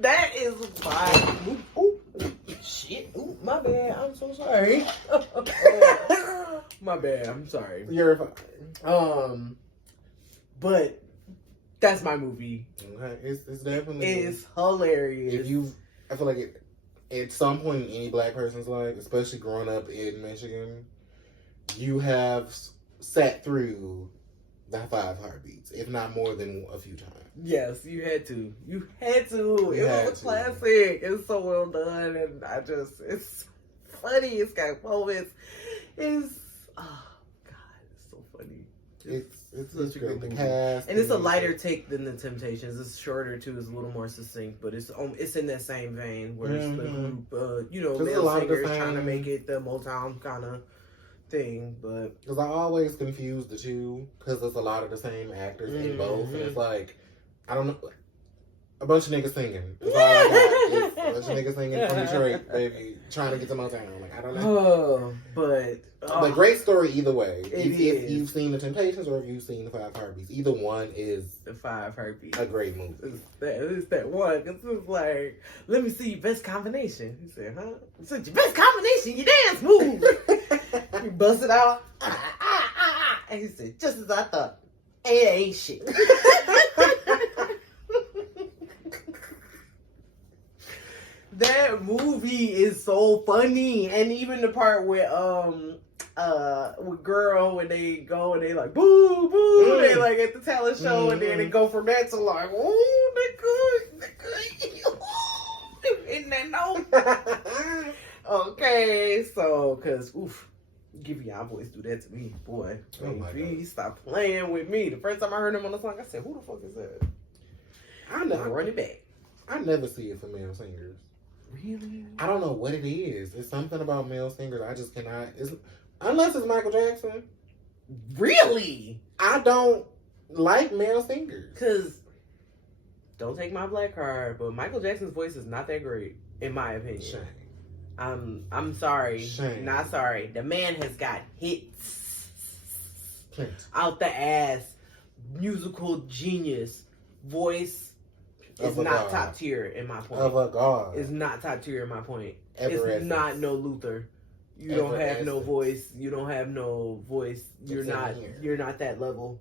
That is my. Ooh, shit. Ooh, my bad. I'm so sorry. My bad. I'm sorry. You're fine. But that's my movie. Okay. It's definitely. It's hilarious. I feel like at some point in any black person's life, especially growing up in Michigan, you have sat through the 5 Heartbeats, if not more than a few times. Yes, you had to. It was a classic. It's so well done, and it's funny. It's got moments. Oh god, it's so funny. It's such a good The movie. cast, And it's a lighter take than The Temptations. It's shorter too. It's a little more succinct, but it's in that same vein where it's the group, There's a male lot of the singers trying to same- make it the Motown kind of thing. But Because I always confuse the two, because there's a lot of the same actors in both, and it's like, I don't know, a bunch of niggas singing. That's all I got. It's a bunch of niggas singing from Detroit, baby, trying to get to Motown. Like, I don't know. but great story either way. If is. you've seen The Temptations or if you've seen The 5 Heartbeats, either one is the 5 Heartbeats. a great movie. It's that one. It's just like, let me see your best combination. He said, huh? I said, your best combination, you dance move. He busted out. And he said, just as I thought. It ain't shit. That movie is so funny. And even the part where with Girl when they go and they like boo boo, they like at the talent show, and then they go from that to like, oh, they good, in that note. Okay, so cause Giveon voice do that to me, boy. Oh my God. He stopped playing with me. The first time I heard him on the song, I said, "Who the fuck is that?" I know. Run it back. I never see it for male singers. Really? I don't know what it is. It's something about male singers. I just cannot. Unless it's Michael Jackson. Really? I don't like male singers. Cause don't take my black card, but Michael Jackson's voice is not that great, in my opinion. Shame. I'm sorry. Shame. Not sorry. The man has got hits Plenty. out the ass. Musical genius. Voice is Of a not god. top tier in my point. Of a god. It's not top tier in my point. Everessence. It's not no Luther. You don't have no Everessence. voice. You don't have no voice. You're It's in not. here. You're not that level.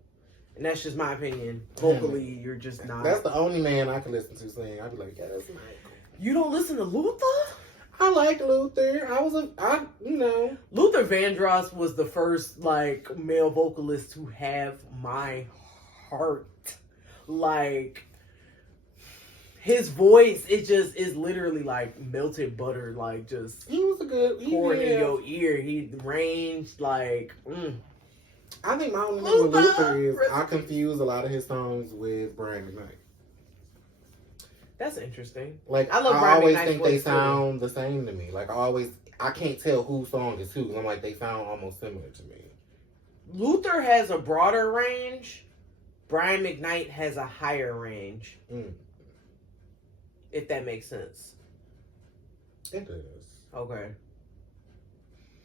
And that's just my opinion. Vocally, you're just not. That's the only man I can listen to sing. I'd be like, yeah, that's Michael. You don't listen to Luther? I like Luther. Luther Vandross was the first like male vocalist to have my heart. Like his voice, it just is literally like melted butter, like just He was a good. pouring in your ear. He ranged like. I think my only thing with Luther is Luther! I confuse a lot of his songs with Brian McKnight. That's interesting. Like I love I Brian always McKnight's think they voice, too. sound the same to me. Like I can't tell whose song is whose. I'm like they sound almost similar to me. Luther has a broader range. Brian McKnight has a higher range. If that makes sense. It does. Okay.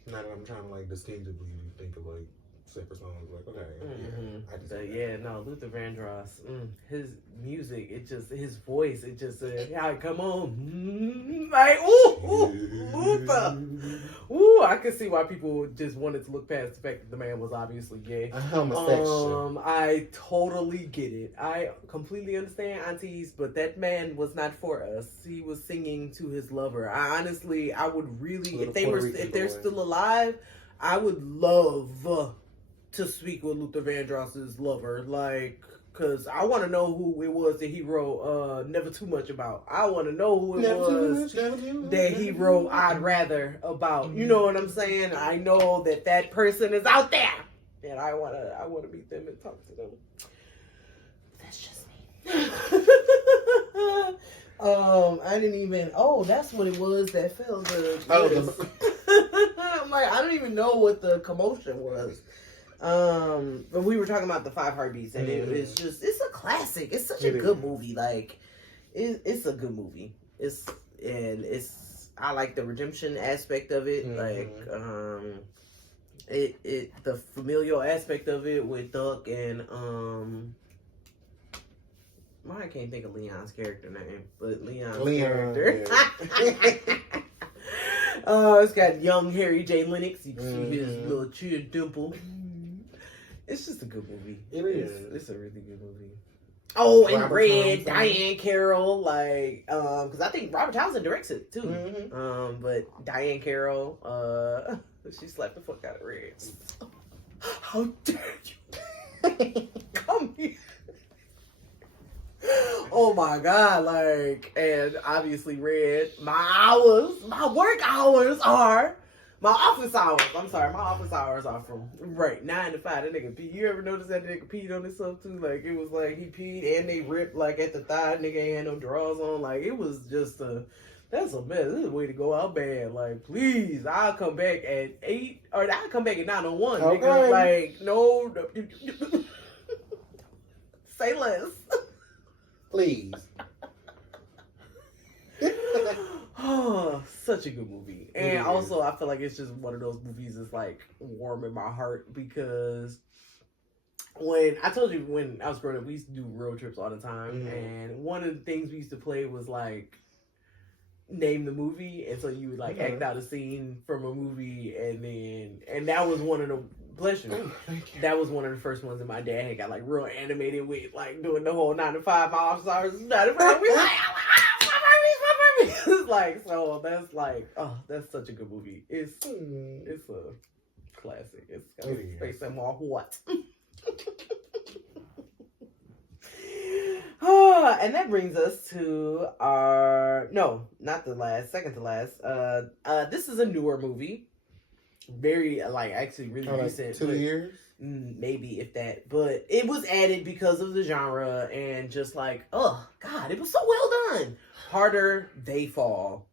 Now that I'm trying to like distinctively think of like separate songs, like okay, yeah, I just But yeah, no, Luther Vandross, his music, his voice, yeah, come on, like, Luther, I could see why people just wanted to look past the fact that the man was obviously gay. A homosexual. I totally get it. I completely understand, aunties, but that man was not for us. He was singing to his lover. I would really, if they're still alive, I would love to speak with Luther Vandross's lover, like, cause I want to know who it was that he wrote Never Too Much about. I want to know who it was that he wrote I'd Rather about. You know what I'm saying? I know that person is out there, and I wanna meet them and talk to them. That's just me. I didn't even. Oh, that's what it was that fell the. I'm like, I don't even know what the commotion was. But we were talking about the 5 Heartbeats, and it's a classic. It's such a good movie. Like, it's a good movie. I like the redemption aspect of it. Like, the familial aspect of it with Duck and I can't think of Leon's character name, but Leon's character. Yeah. It's got young Harry J. Lennox. You can see his little chin dimple. It's just a good movie. It is. It's a really good movie. Oh, and Robert Red, Townsend. Diane Carroll, like, because I think Robert Townsend directs it too. But Diane Carroll, she slapped the fuck out of Red. How dare you come here? Oh my God, like, and obviously Red, my office hours are from 9 to 5. That nigga pee. You ever notice that nigga peed on himself too? Like, it was like he peed and they ripped like at the thigh. Nigga ain't had no drawers on. Like, it was just that's a mess. This is a way to go out bad. Like, please, I'll come back at 8 or I'll come back at 9:01. Okay. Nigga, like, no. Say less. Please. Oh, such a good movie. And also, I feel like it's just one of those movies that's like warm in my heart because when I told you when I was growing up, we used to do road trips all the time. And one of the things we used to play was like name the movie. And so you would like act out a scene from a movie. And that was one of the pleasure. That was one of the first ones that my dad had got like real animated with, like doing the whole 9 to 5 miles hours. 9 to 5. We like, it's like, so that's like, oh, that's such a good movie. It's Classic. It's got space and more what? And that brings us to our second to last. This is a newer movie. Very actually really recent. 2 years? Maybe if that. But it was added because of the genre and just oh God, it was so well done. Harder They Fall.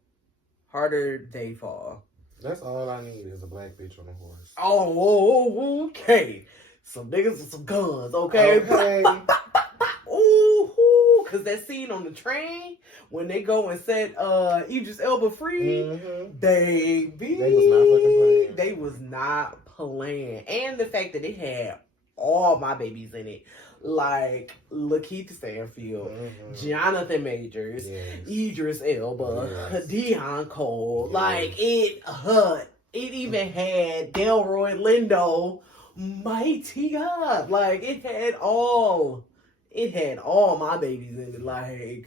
Harder They Fall. That's all I need is a black bitch on a horse. Oh, okay. Some niggas with some guns, okay? Okay. Ooh, because that scene on the train when they go and set Idris Elba free, baby, they was not fucking playing. They was not playing, and the fact that it had all my babies in it, like Lakeith Stanfield, Jonathan Majors, Idris Elba, Dion Cole, it even had Delroy Lindo. Mighty God, it had all my babies in it,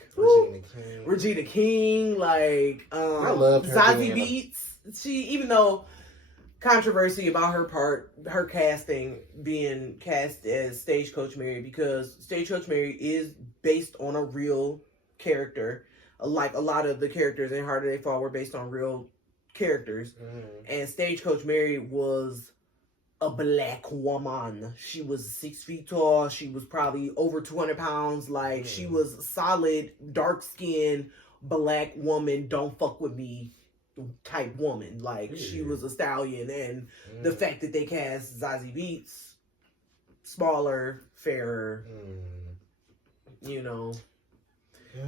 Regina King, I loved her Zazie Beetz. She, even though controversy about her casting being cast as Stagecoach Mary, because Stagecoach Mary is based on a real character, like a lot of the characters in Harder They Fall were based on real characters, and Stagecoach Mary was a black woman. She was 6 feet tall. She was probably over 200 pounds. She was a solid, dark-skinned, black woman, don't fuck with me type woman. She was a stallion. And the fact that they cast Zazie Beetz, smaller, fairer,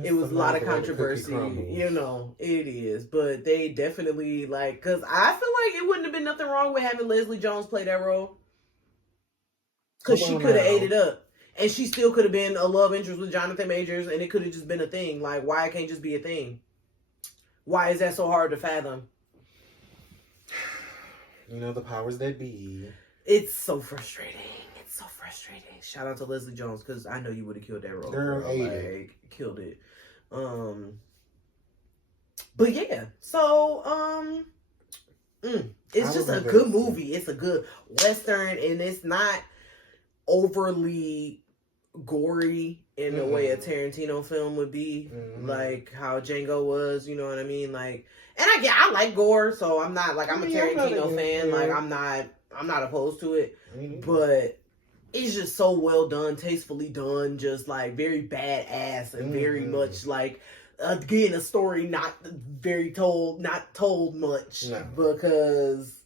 it was a lot of controversy, it is, but they definitely because I feel like it wouldn't have been nothing wrong with having Leslie Jones play that role, because she could have ate it up, and she still could have been a love interest with Jonathan Majors, and it could have just been a thing. Why it can't just be a thing? Why is that so hard to fathom? The powers that be. It's so frustrating. Shout out to Leslie Jones, because I know you would have killed that role. Girl, killed it. But yeah, so it's just a good movie. It's a good Western, and it's not overly gory in the way a Tarantino film would be, like how Django was. You know what I mean? And I like gore, so I'm not I'm a Tarantino fan. I'm not opposed to it, but it's just so well done, tastefully done, just very badass and very much again, a story not told much, because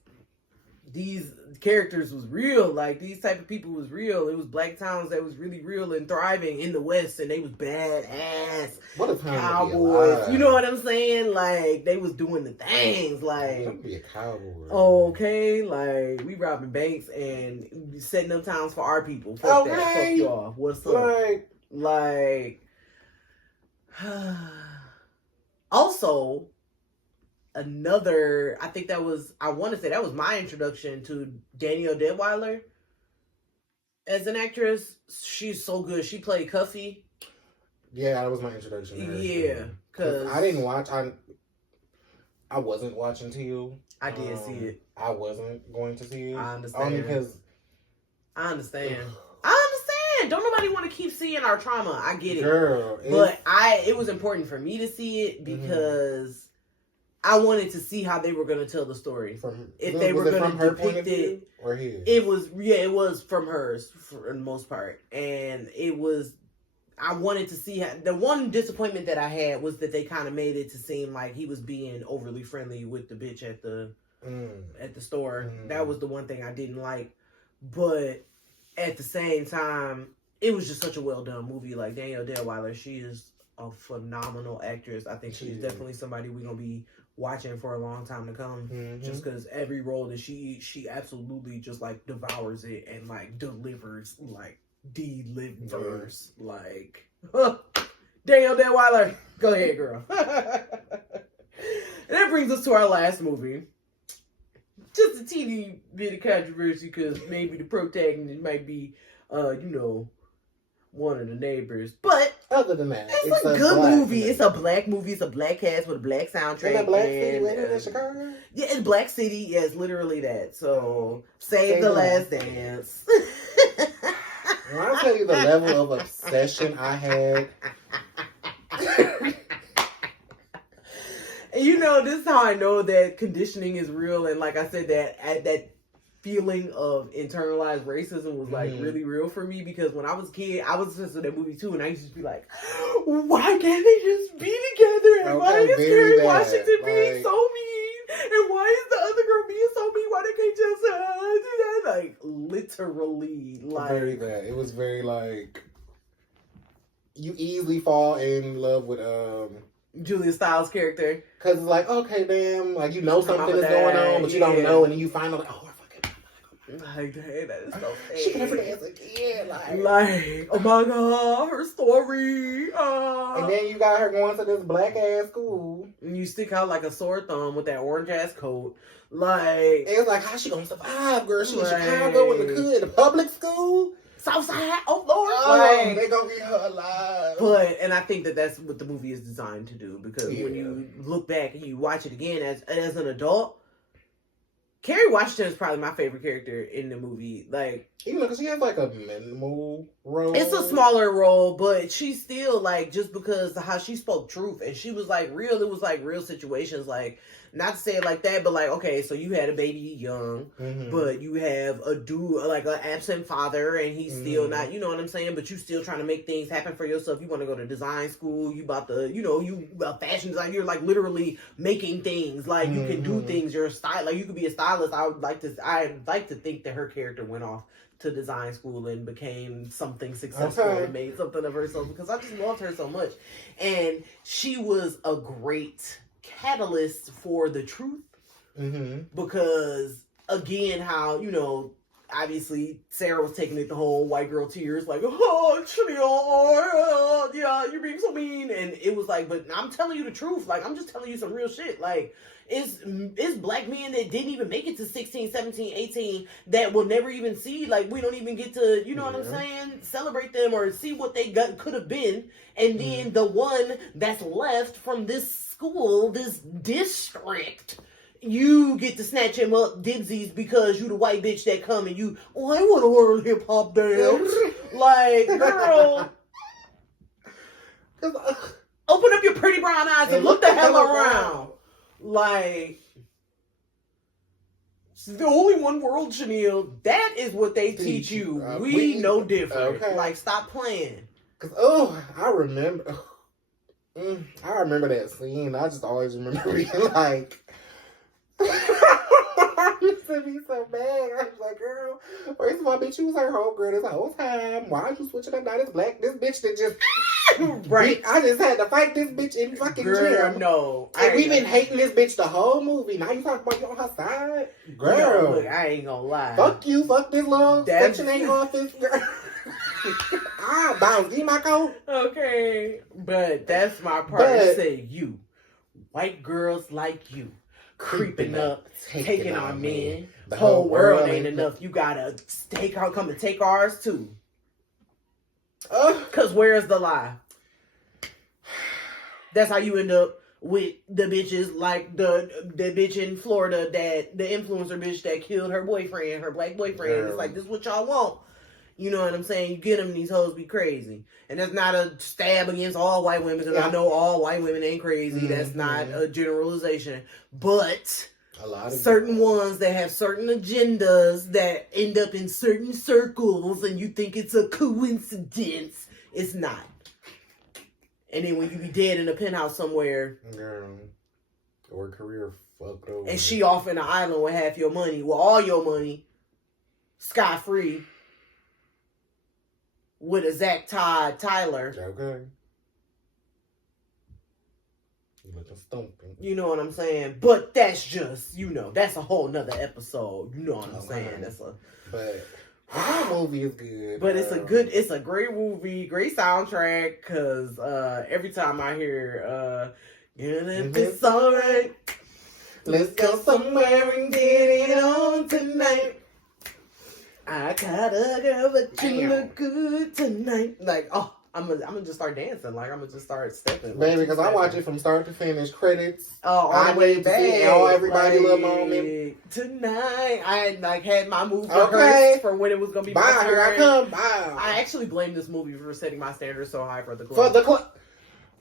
these characters was real. These type of people was real. It was black towns that was really real and thriving in the West, and they was badass. What a time cowboys. You know what I'm saying? They was doing the things. Be a cowboy. Okay, we robbing banks and setting up towns for our people. Fuck that. Fuck y'all. What's up? Also, another, I want to say that was my introduction to Danielle Deadwyler as an actress. She's so good. She played Cuffy. Yeah, that was my introduction to her. Yeah, because I didn't watch. I wasn't watching Teal. I did see it. I wasn't going to see it. I understand. Only because I understand. I understand. Don't nobody want to keep seeing our trauma. I get it, girl. But it was important for me to see it because I wanted to see how they were going to tell the story. If they were going to depict it, or his. It was from hers for the most part, and it was. I wanted to see how, the one disappointment that I had was that they kind of made it to seem like he was being overly friendly with the bitch at the store. That was the one thing I didn't like. But at the same time, it was just such a well done movie. Danielle Deadwyler, she is a phenomenal actress. I think she's definitely somebody we're gonna be watching for a long time to come. Just because every role that she absolutely just devours it and delivers delivers. Danielle Deadwyler, go ahead, girl. And that brings us to our last movie. Just a teeny bit of controversy because maybe the protagonist might be, one of the neighbors. But Other than that, it's a good movie. It's a black movie. It's a black cast with a black soundtrack. In that Black City, in Chicago? Yeah, in Black City. Yeah, it's literally that. So, Save the Last Dance. When I tell you the level of obsession I had. You know, this is how I know that conditioning is real. And like I said, that feeling of internalized racism was like really real for me, because when I was a kid, I was listening to that movie too, and I used to be like, why can't they just be together? And why is Kerry Washington being so mean? And why is the other girl being so mean? Why they can't just do that? Like, literally, like, very bad. It was very like, you easily fall in love with Julia Stiles' character, because it's like, okay, damn, like, you know something is going on, but you don't know, and then you find out like, oh, like, hey, that is so sad. She can never dance again. Like, oh my god, her story. And then you got her going to this black ass school. And you stick out like a sore thumb with that orange ass coat. Like, it's like, how's she gonna survive, girl? She in Chicago in the public school? Southside, oh Lord. Like, they gonna get her alive. But, and I think that that's what the movie is designed to do, because when you look back and you watch it again as an adult, Kerry Washington is probably my favorite character in the movie. Like, even though she has like a minimal role. It's a smaller role, but she's still like, just because of how she spoke truth and she was like real. It was like real situations. Like, not to say it like that, but like, okay, so you had a baby young, but you have a dude, like an absent father, and he's still not, you know what I'm saying? But you still trying to make things happen for yourself. You want to go to design school. You about to, you know, you fashion design. You're like literally making things. Like, you can do things. You're a style. Like, you could be a stylist. I'd like to think that her character went off to design school and became something successful and made something of herself, because I just loved her so much. And she was a great catalyst for the truth, because again, how, you know, obviously Sarah was taking it the whole white girl tears, like, oh, Chanel, yeah, you're being so mean. And it was like, but I'm telling you the truth. Like, I'm just telling you some real shit. Like, it's black men that didn't even make it to 16, 17, 18 that will never even see, like, we don't even get to, you know what I'm saying, celebrate them or see what they could have been. And then the one that's left from this school, this district, you get to snatch him up dibsies because you the white bitch that come and you, oh, I want to world hip hop dance. Like, girl, open up your pretty brown eyes and look the hell around. Like, it's the only one world, Chanel. That is what they teach you. We know different. Okay. Like, stop playing. Cause I remember that scene. I just always remember being like, I used to be so bad. I was like, girl, first of all, bitch, you was her whole girl this whole time. Why are you switching up now? This black, this bitch that just right. I just had to fight this bitch in fucking gym. No, and we've been hating this bitch the whole movie. Now you talking about you on her side, girl. No, look, I ain't gonna lie. Fuck you. Fuck this little Section 8 office, girl. Bounce, give my coat. Okay, but that's my part. To say you, white girls like you, creeping up, taking our men. The whole world ain't enough. You gotta come and take ours too. Cause where's the lie? That's how you end up with the bitches like the bitch in Florida, that the influencer bitch that killed her boyfriend, her black boyfriend. Girl. It's like, this is what y'all want. You know what I'm saying? You get them, these hoes be crazy. And that's not a stab against all white women, because I know all white women ain't crazy. That's not a generalization. But a lot of certain ones that have certain agendas that end up in certain circles, and you think it's a coincidence. It's not. And then when you be dead in a penthouse somewhere, or career fucked over, and she off in an island with half your money, with all your money, scot-free, with a Zach Todd Tyler. Okay. You looking stumping. You know what I'm saying? But that's just, you know, that's a whole nother episode. You know what I'm saying? That's a... But... that movie is good. But it's a great movie, great soundtrack, because every time I hear, if it's alright, let's go somewhere and get it on tonight. I got a girl, but you look good tonight. Like, oh, I'm gonna just start dancing. Like I'm gonna just start stepping. Baby, because I watch it from start to finish, credits. Oh, I all the way need to back. see all everybody like, little moment. Tonight, I had my move Okay. rehearsed for when it was gonna be my Bye, turn. here I come. Bye. I actually blame this movie for setting my standards so high for the club. For the club.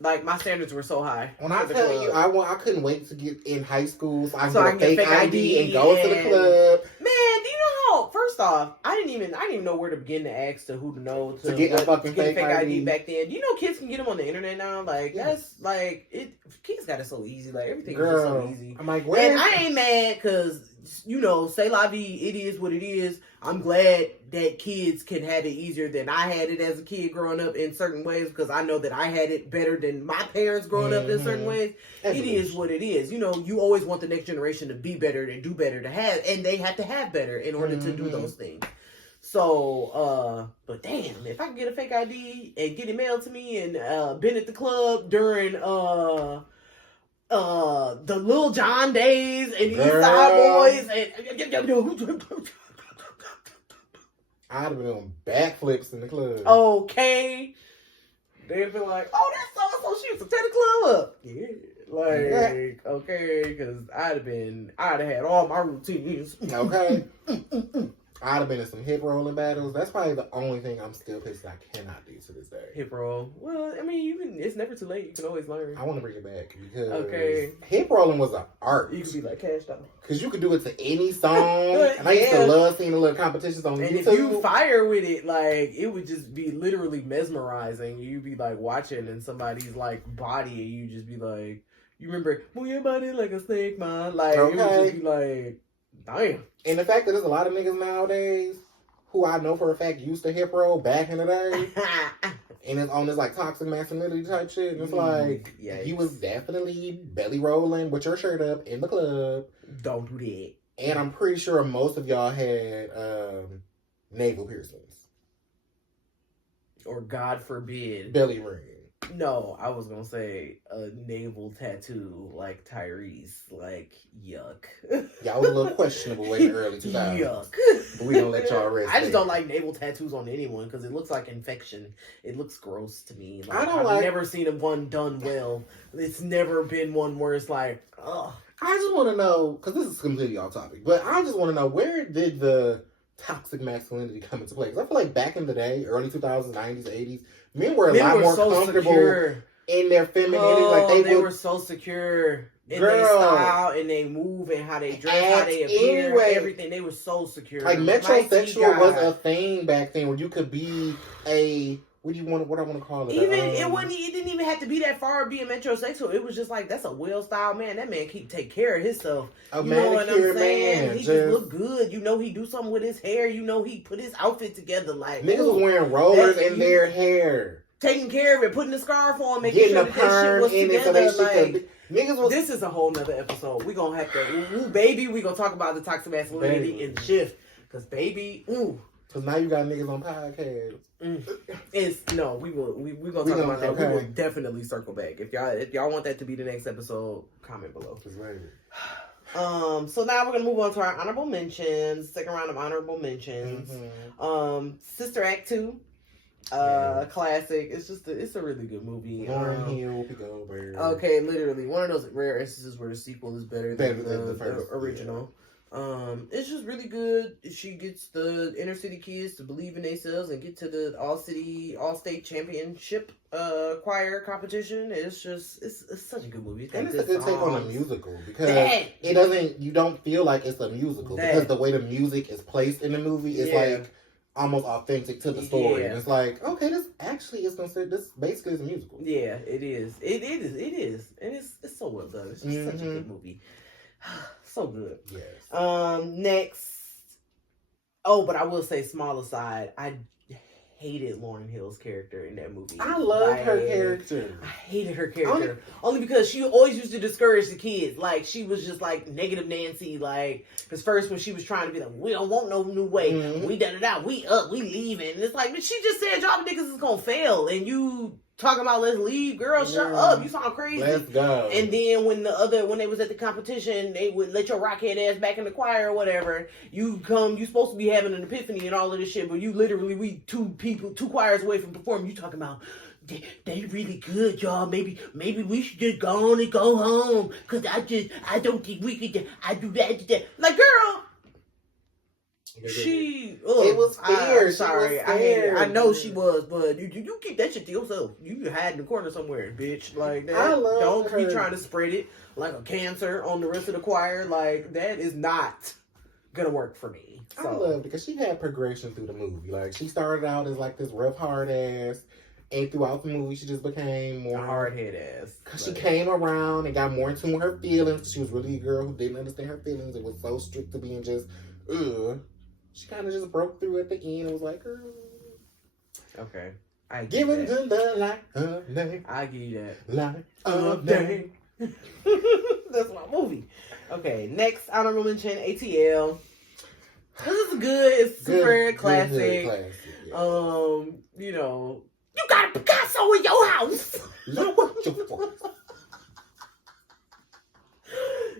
Like my standards were so high. When I tell you, I couldn't wait to get in high school so I can get a fake ID and go to the club. Man, do you know how? First off, I didn't even know where to begin to ask to who to know To get a fucking fake ID. back then. Do you know kids can get them on the internet now? Like that's like it. Kids got it so easy. Like everything is just so easy. I'm like, where? And I ain't mad because say la vie. It is what it is. I'm glad that kids can have it easier than I had it as a kid growing up in certain ways because I know that I had it better than my parents growing up in certain ways. It is what it is. You always want the next generation to be better and do better to have, and they have to have better in order to do those things. So, but damn, if I can get a fake ID and get it mailed to me and been at the club during the Lil Jon days and the East Side Boys and I'd have been doing backflips in the club. okay, they'd be like, "Oh, that's so she used to tear the club up." Yeah, like okay, because I'd have had all my routines. Okay. I'd have been in some hip rolling battles. That's probably the only thing I'm still pissed that I cannot do to this day. Hip roll. Well, I mean, it's never too late. You can always learn. I want to bring it back because hip rolling was an art. You could be like Cash Doll. Because you could do it to any song. And I used to love seeing the little competitions on and YouTube. And if you fire with it, like, it would just be literally mesmerizing. You'd be, like, watching in somebody's, like, body, and you'd just be like, you remember, move your body like a snake, man. Like, it would just be like, damn. And the fact that there's a lot of niggas nowadays who I know for a fact used to hip roll back in the day. And it's on this like toxic masculinity type shit. And it's like, you was definitely belly rolling with your shirt up in the club. Don't do that. And I'm pretty sure most of y'all had navel piercings. Or God forbid. Belly ring. No, I was gonna say a navel tattoo like Tyrese. Like, yuck. Y'all was a little questionable in the early 2000s. Yuck. But we gonna let y'all rest. I just don't like navel tattoos on anyone because it looks like infection. It looks gross to me. Like, I've never seen one done well. It's never been one where it's like, ugh. I just want to know, because this is completely off topic, but I just want to know, where did the toxic masculinity come into play? Because I feel like back in the day, early 2000s, 90s, 80s, men were a lot more so comfortable in their femininity. Like they were so secure in their style and they move and how they dress, how they appear, everything. They were so secure. Like metrosexual was a thing back then, where you could be a what I want to call it? Even it didn't even have to be that far being metrosexual. It was just like, that's a well-styled man. That man take care of himself. You know what I'm saying? He just look good. You know he do something with his hair. You know he put his outfit together. Like, niggas was wearing rollers in their hair, taking care of it, putting the scarf on, making getting sure that shit was together. Like, niggas was. This is a whole nother episode. We gonna have to, baby. We gonna talk about the toxic masculinity in Shift, cause baby, Cause now you got niggas on podcasts. We gonna talk about that. Okay. We will definitely circle back. If y'all want that to be the next episode, comment below. So now we're gonna move on to our honorable mentions. Second round of honorable mentions. Sister Act 2. Classic. It's a really good movie. Okay, literally one of those rare instances where the sequel is better than the original. Yeah. It's just really good. She gets the inner city kids to believe in themselves and get to the all-state championship choir competition. It's such a good movie. And it's a good take on a musical because you don't feel like it's a musical because the way the music is placed in the movie is like almost authentic to the story. And it's like, okay, this actually is considered, this basically is a musical. Yeah, it is. It is. And it's so well done. It's just such a good movie. So good. Yes. Next. Oh, but I will say, small aside, I hated Lauryn Hill's character in that movie. I loved her character. I hated her character. Only because she always used to discourage the kids. Like, she was just like negative Nancy. Like, because first when she was trying to be like, we don't want no new way. We da-da-da. We up. We leaving. And it's like, but she just said y'all niggas is gonna fail. And you talking about let's leave, girl, shut up, you sound crazy. Let's go. And then when they was at the competition, they would let your rockhead ass back in the choir or whatever. You supposed to be having an epiphany and all of this shit, but you literally, we two choirs away from performing. You talking about they really good, y'all. Maybe we should just go on and go home, cause I don't think we could. I do that. Like, girl. It was fair. Sorry, I know she was, but you keep that shit to yourself. You hide in the corner somewhere, bitch. Like that. Don't be trying to spread it like a cancer on the rest of the choir. Like that is not gonna work for me. So. I loved it because she had progression through the movie. Like she started out as like this rough hard ass, and throughout the movie she just became more hard head ass. Cause she came around and got more in tune with her feelings. She was really a girl who didn't understand her feelings. It was so strict to being just She kind of just broke through at the end. It was like, okay, I give it to the light of day. I give you that light of day. That's my movie. Okay, next honorable mention, ATL. This is good. It's super classic. Yeah. You know, you got a Picasso in your house.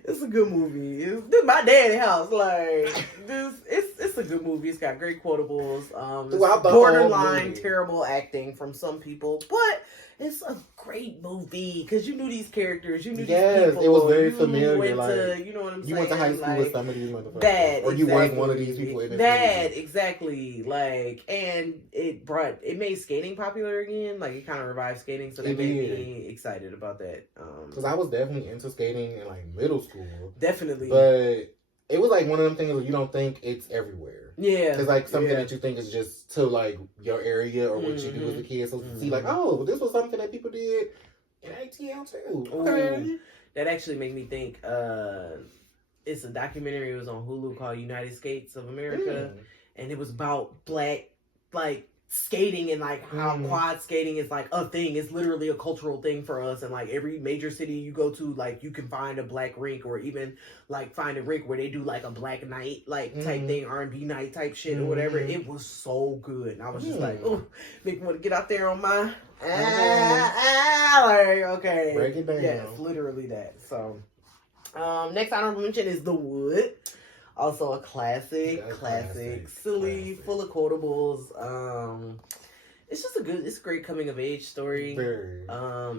It's a good movie. This is my daddy's house. Like it's a good movie. It's got great quotables. It's borderline terrible acting from some people, but it's a great movie because you knew these characters. You knew these people. It was very familiar. You know what I'm saying? You went to high school with some of these motherfuckers. That, or you was one of these people. Exactly. Like, and it made skating popular again. Like, it kind of revived skating, so that made me excited about that. Because I was definitely into skating in like middle school. Definitely. But it was like one of them things where you don't think it's everywhere. Yeah. It's like something that you think is just to like your area or what you do as a kid. So to see like, oh, this was something that people did in ATL too. Okay. That actually made me think, it's a documentary. It was on Hulu called United Skates of America. And it was about black, like, skating and like how quad skating is like a thing. It's literally a cultural thing for us, and like every major city you go to, like you can find a black rink, or even like find a rink where they do like a black night like type thing, R&B night type shit or whatever. It was so good, and I was just like, oh, make me want to get out there on my like, okay, break it down. Yes, literally that. So next honorable mention is The Wood. Also a classic, silly, full of quotables. It's just it's a great coming of age story. Very.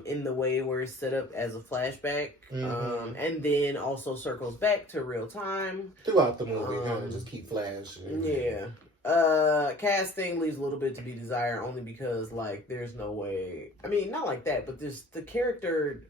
In the way where it's set up as a flashback, and then also circles back to real time throughout the movie. Kind of just keep flashing. Yeah. Casting leaves a little bit to be desired, only because like there's no way. I mean, not like that, but there's the character.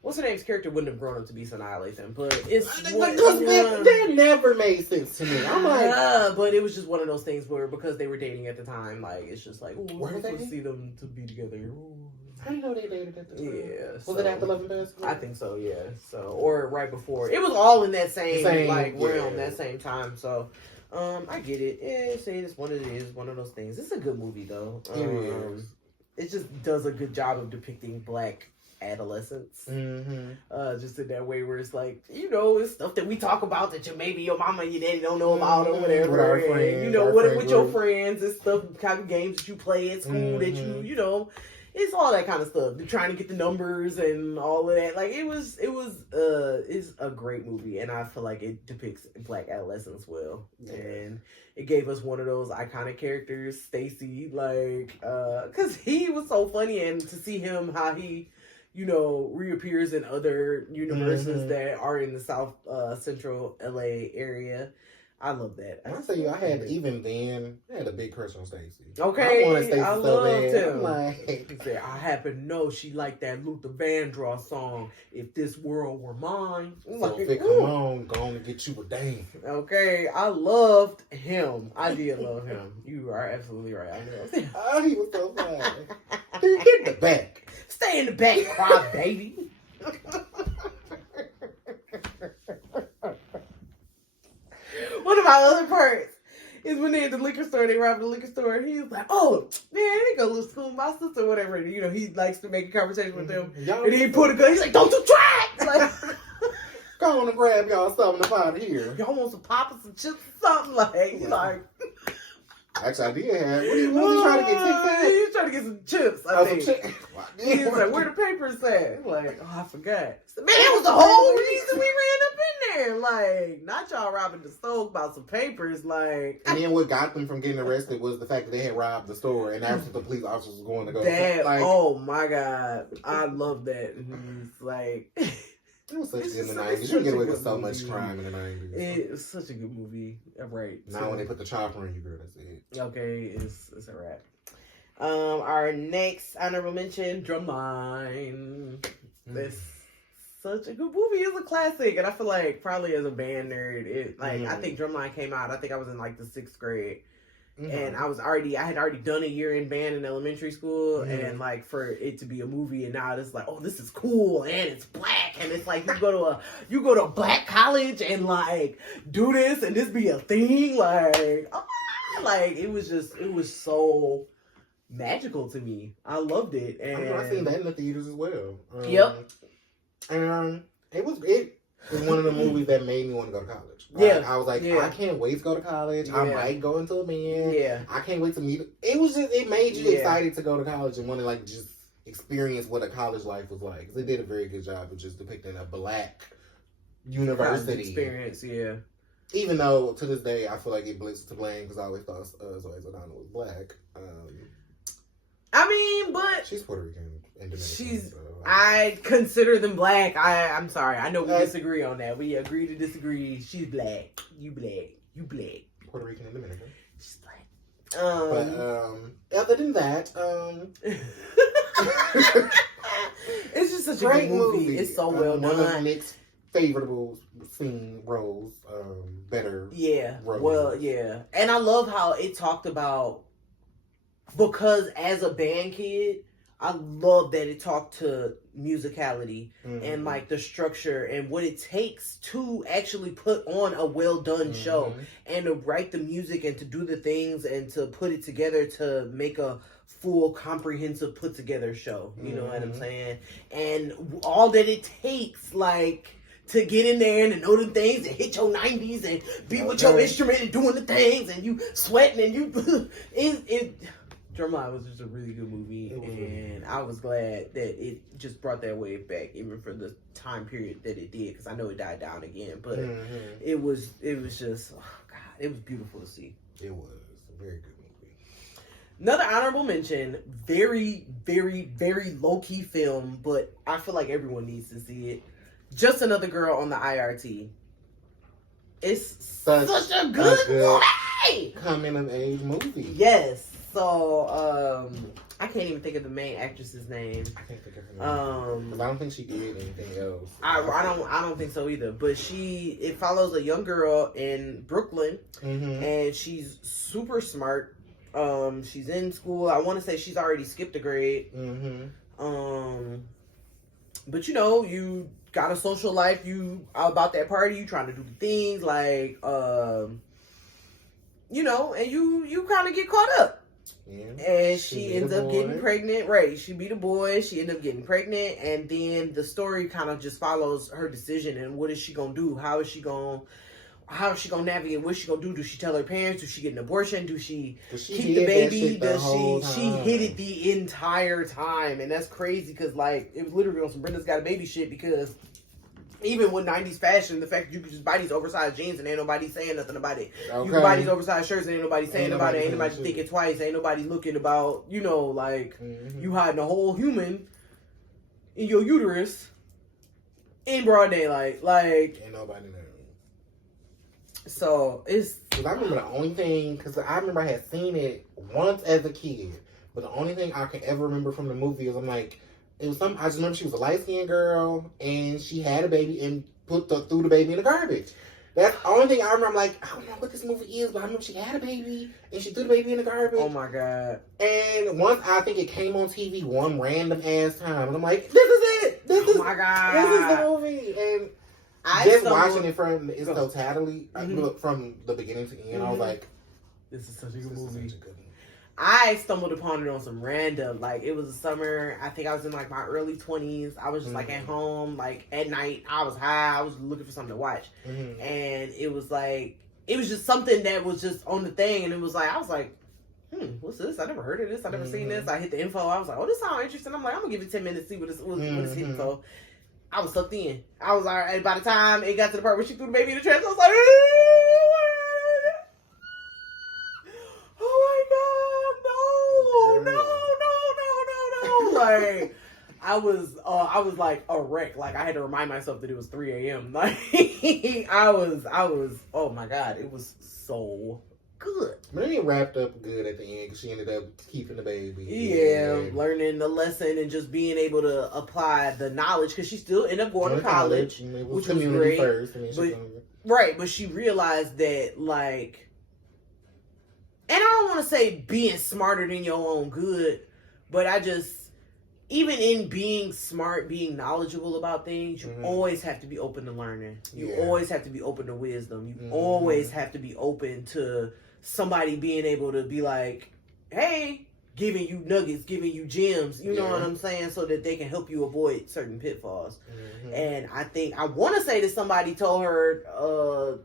What's her name's character wouldn't have grown up to be Sanaa Lathan, but it's that never made sense to me. I'm like, but it was just one of those things where because they were dating at the time, like it's just like, where did they see them to be together? Ooh. I didn't know they dated at the time. Yeah, was it after Love and Basketball? I think so. Yeah, so or right before. It was all in that same like realm, that same time. So, I get it. Yeah, say it's one of those things. It's a good movie though. It just does a good job of depicting black adolescence, just in that way where it's like, you know, it's stuff that we talk about that maybe your mama and your daddy don't know about or whatever. With our friends, you know, with your friends and stuff, kind of games that you play at school that you know, it's all that kind of stuff. They're trying to get the numbers and all of that. Like it's a great movie, and I feel like it depicts black adolescence well. Yeah. And it gave us one of those iconic characters, Stacy, like, cause he was so funny, and to see him how he, you know, reappears in other universes that are in the South Central LA area. I love that. I tell you, I had a big crush on Stacey. Okay, I wanted Stacey I so loved bad. him. Like, he said, I happen to know she liked that Luther Vandross song, If This World Were Mine. So like, if it come on, go on and get you a dame. Okay, I loved him. I did love him. You are absolutely right. I loved him. Oh, he was so funny. Dude, get in the back. Stay in the back, cry baby. One of my other parts is when they're at the liquor store, they rob the liquor store, and he's like, oh, man, they go to school, my sister, whatever. And, you know, he likes to make a conversation with them. And he pulled a gun, he's like, don't you try it! Like, go on and grab y'all something up out of here. Y'all want some pop or some chips or something? Like, Actually, I did have. What was he trying to get? He was trying to get some chips. I think. He was like, where the papers at? Like, oh, I forgot. Man, that was the whole reason we ran up in there. Like, not y'all robbing the store about some papers. Like, and then what got them from getting arrested was the fact that they had robbed the store, and that's what the police officers was going to go. That, like, oh my God, I love that. He's like, it was such good in the 90s. You get away with so much crime in the 90s. It was such a good movie. Right. Now when they put the chopper in you, girl, that's it. Okay, it's a wrap. Our next honorable mention, Drumline. This such a good movie. It's a classic, and I feel like probably as a band nerd, I think Drumline came out. I think I was in like the 6th grade, and I had already done a year in band in elementary school, and like for it to be a movie, and now it's like, oh, this is cool, and it's black, and it's like you go to a black college and like do this, and this be a thing, like, oh, like it was so magical to me. I loved it, and I seen that in the theaters as well. Yep. And it was one of the movies that made me want to go to college. Yeah, I was like, I can't wait to go to college. I might go into a band. Yeah, I can't wait to meet. It made you excited to go to college and want to like just experience what a college life was like. 'Cause they did a very good job of just depicting a black university experience. Yeah. Even though to this day I feel like it blitzed to blame because I always thought Zoe Saldana was black. I mean, but she's Puerto Rican and Dominican. She's. I consider them black. I'm sorry. I know we disagree on that. We agree to disagree. She's black. You black. You black. Puerto Rican and Dominican. She's black. But other than that, it's just such a great movie. It's so well done. One of Nick's favorable scene roles. Better. Yeah. Roles. Well, yeah. And I love how it talked about, because as a band kid, I love that it talked to musicality and like the structure and what it takes to actually put on a well done show and to write the music and to do the things and to put it together to make a full comprehensive put together show. You know what I'm saying? And all that it takes, like, to get in there and to know the things and hit your 90s and be with your instrument and doing the things and you sweating and you Drumline was just a really good movie, and I was glad that it just brought that wave back, even for the time period that it did, because I know it died down again, but it was just, oh God, it was beautiful to see. It was a very good movie. Another honorable mention, very, very, very low-key film, but I feel like everyone needs to see it. Just Another Girl on the IRT. It's such a good movie! Coming of age movie. Yes. So, I can't even think of the main actress's name. I can't think of her name. I don't think she did anything else. I don't think so either. But it follows a young girl in Brooklyn, and she's super smart. She's in school. I want to say she's already skipped a grade. But you got a social life. You about that party. You trying to do the things like, and you kind of get caught up. Yeah. And she ends up getting pregnant. Right. She beat a boy. She ends up getting pregnant. And then the story kind of just follows her decision. And what is she going to do? How is she going to navigate? What's she going to do? Does she tell her parents? Does she get an abortion? Does she keep the baby? She hid it the entire time. And that's crazy because, like, it was literally on some Brenda's Got a Baby shit, because even with 90s fashion, the fact that you could just buy these oversized jeans and ain't nobody saying nothing about it. Okay. You can buy these oversized shirts and ain't nobody saying about it. Ain't nobody thinking twice. Ain't nobody looking about, like, you hiding a whole human in your uterus in broad daylight. Like, ain't nobody know. So, it's... Because I remember the only thing... Because I remember I had seen it once as a kid. But the only thing I can ever remember from the movie is I just remember she was a light-skinned girl, and she had a baby and threw the baby in the garbage. That's the only thing I remember. I'm like, I don't know what this movie is, but I remember she had a baby, and she threw the baby in the garbage. Oh, my God. And once I think it came on TV one random-ass time, and I'm like, this is it! This is the movie! And just watching it from its totality, from the beginning to the end, I was like, this is such a good movie. I stumbled upon it on some random, like, it was a summer, I think I was in, like, my early 20s, I was just, like, at home, like, at night, I was high, I was looking for something to watch, and it was, like, it was just something that was just on the thing, and it was, like, I was like, what's this? I never heard of this. I never seen Mm-hmm. this. I hit the info. I was like, oh, this sounds interesting. I'm like, I'm gonna give it 10 minutes, see what it's hitting. So I was sucked in. I was like, and by the time it got to the part where she threw the baby in the trash, I was like, oh my god, no. Like, I was like a wreck. Like, I had to remind myself that it was 3 a.m. Like, I was, oh my god, it was so good. But then it wrapped up good at the end because she ended up keeping the baby. Yeah, learning the lesson and just being able to apply the knowledge because she still ended up going to college, which was great. First, But she realized that, like, and I don't want to say being smarter than your own good, but I just, even in being smart, being knowledgeable about things, you always have to be open to learning. You always have to be open to wisdom. You always have to be open to somebody being able to be like, hey, giving you nuggets, giving you gems, you know what I'm saying, so that they can help you avoid certain pitfalls. And I want to say that somebody told her,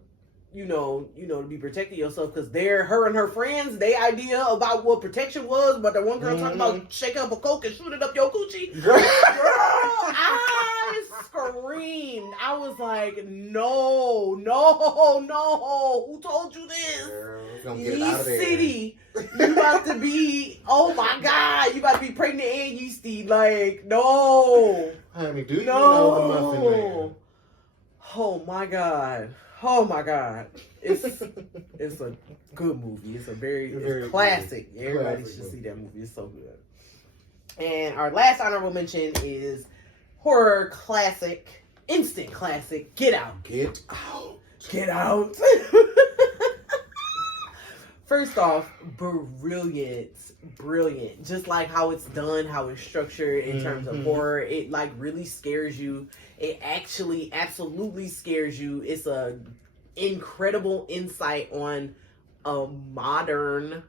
to be protecting yourself because her and her friends, their idea about what protection was, but the one girl talking about shaking up a coke and shooting up your coochie. Girl, I screamed. I was like, no. Who told you this? Girl, get out of there. City, you about to be, oh my God, you about to be pregnant and yeasty. Like, no. Honey, do you know the Muffin Man? Oh my God. It's a good movie. It's very classic. Good. Everybody should see that movie. It's so good. And our last honorable mention is horror classic, instant classic, Get Out. Get Out. Get Out. First off, brilliant. Just like how it's done, how it's structured in terms of horror. It like really scares you. It actually absolutely scares you. It's a incredible insight on a modern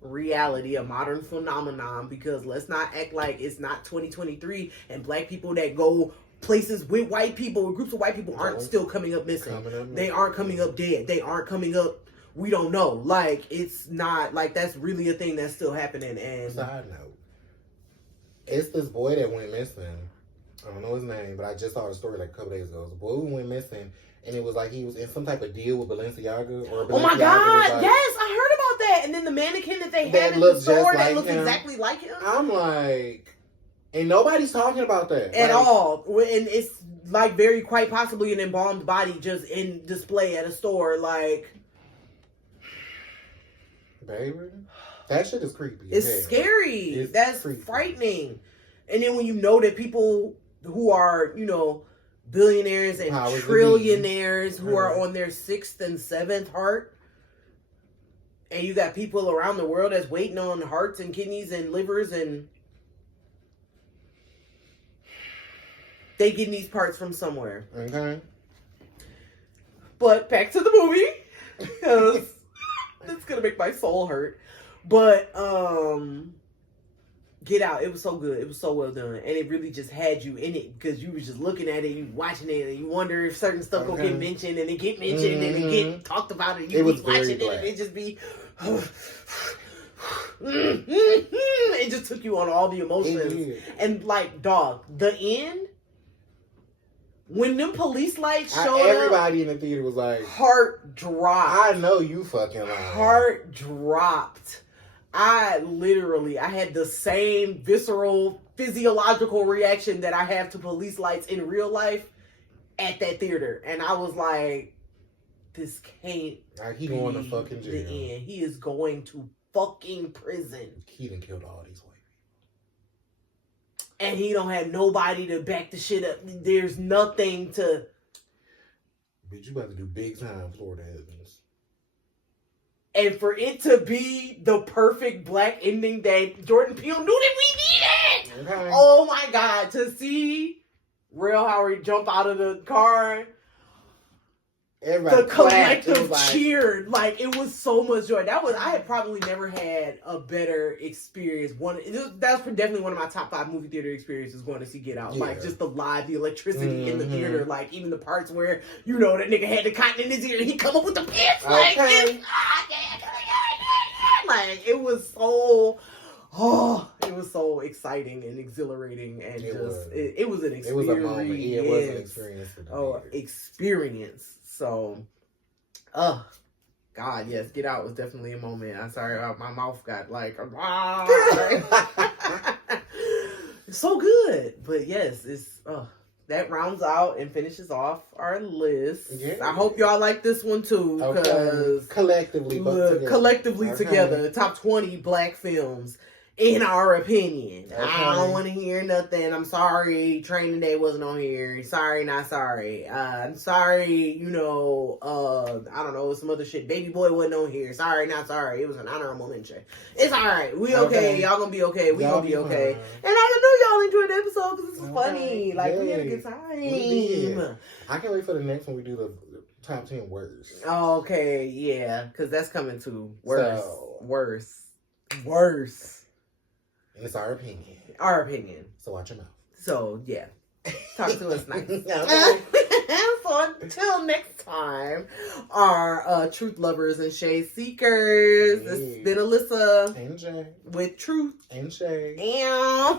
reality, a modern phenomenon, because let's not act like it's not 2023 and black people that go places with white people, with groups of white people aren't still coming up missing. They aren't coming up dead. They aren't coming up, we don't know. Like, it's not, like, that's really a thing that's still happening. And side note, it's this boy that went missing. I don't know his name, but I just saw a story like a couple days ago. The boy who went missing, and it was like he was in some type of deal with Balenciaga. Oh my God! Like, yes, I heard about that. And then the mannequin that they had in the store that looks exactly like him. I'm like, and nobody's talking about that at all. And it's like quite possibly an embalmed body just in display at a store. Like, baby, that shit is creepy. It's scary. That's creepy. Frightening. And then when you know that people who are, billionaires and trillionaires who are on their 6th and 7th heart, and you got people around the world that's waiting on hearts and kidneys and livers, and they getting these parts from somewhere. Okay. But back to the movie, because it's gonna make my soul hurt. But Get Out, it was so good. It was so well done. And it really just had you in it because you were just looking at it, you watching it, and you wonder if certain stuff will get mentioned, and it get mentioned, and it get talked about, and you be watching it, and it just be... it just took you on all the emotions. And, like, dog, the end, when them police lights showed everybody in the theater was like... Heart dropped. I know you fucking lying. Heart dropped. I had the same visceral, physiological reaction that I have to police lights in real life at that theater. And I was like, this can't he going to fucking jail. The end. He is going to fucking prison. He done killed all these white people. And he don't have nobody to back the shit up. There's nothing to... Bitch, you about to do big time Florida Evans. And for it to be the perfect black ending that Jordan Peele knew that we needed. Okay. Oh my God. To see Real Howard jump out of the car. Everybody the collective cheered. Like, it was so much joy. I had probably never had a better experience. That's definitely one of my top 5 movie theater experiences, going to see Get Out. Yeah. Like, just the electricity in the theater. Like, even the parts where, that nigga had the cotton in his ear and he come up with the pants. Like, Like, it was so, it was so exciting and exhilarating, and it was an experience. It was a moment. Yeah, it was an experience. Experience. So, God, yes, Get Out was definitely a moment. I'm sorry, my mouth got like, so good. But yes, it's that rounds out and finishes off our list. Yeah. I hope y'all like this one too, because collectively together, top 20 black films. In our opinion. Okay. I don't want to hear nothing. I'm sorry Training Day wasn't on here. Sorry, not sorry. I'm sorry, I don't know, some other shit. Baby Boy wasn't on here. Sorry, not sorry. It was an honorable mention. It's alright. We okay. Y'all gonna be okay. We gonna be okay. And I know y'all enjoyed the episode because this was funny. Like, we had a good time. We did. I can't wait for the next one we do the top 10 worst. Okay, yeah. Because that's coming too. Worse. It's our opinion. Our opinion. So watch your mouth. So, yeah. Talk to us nice. So, until next time, our truth lovers and shade seekers. It's been Alyssa. And Jay. With truth. And shade. And...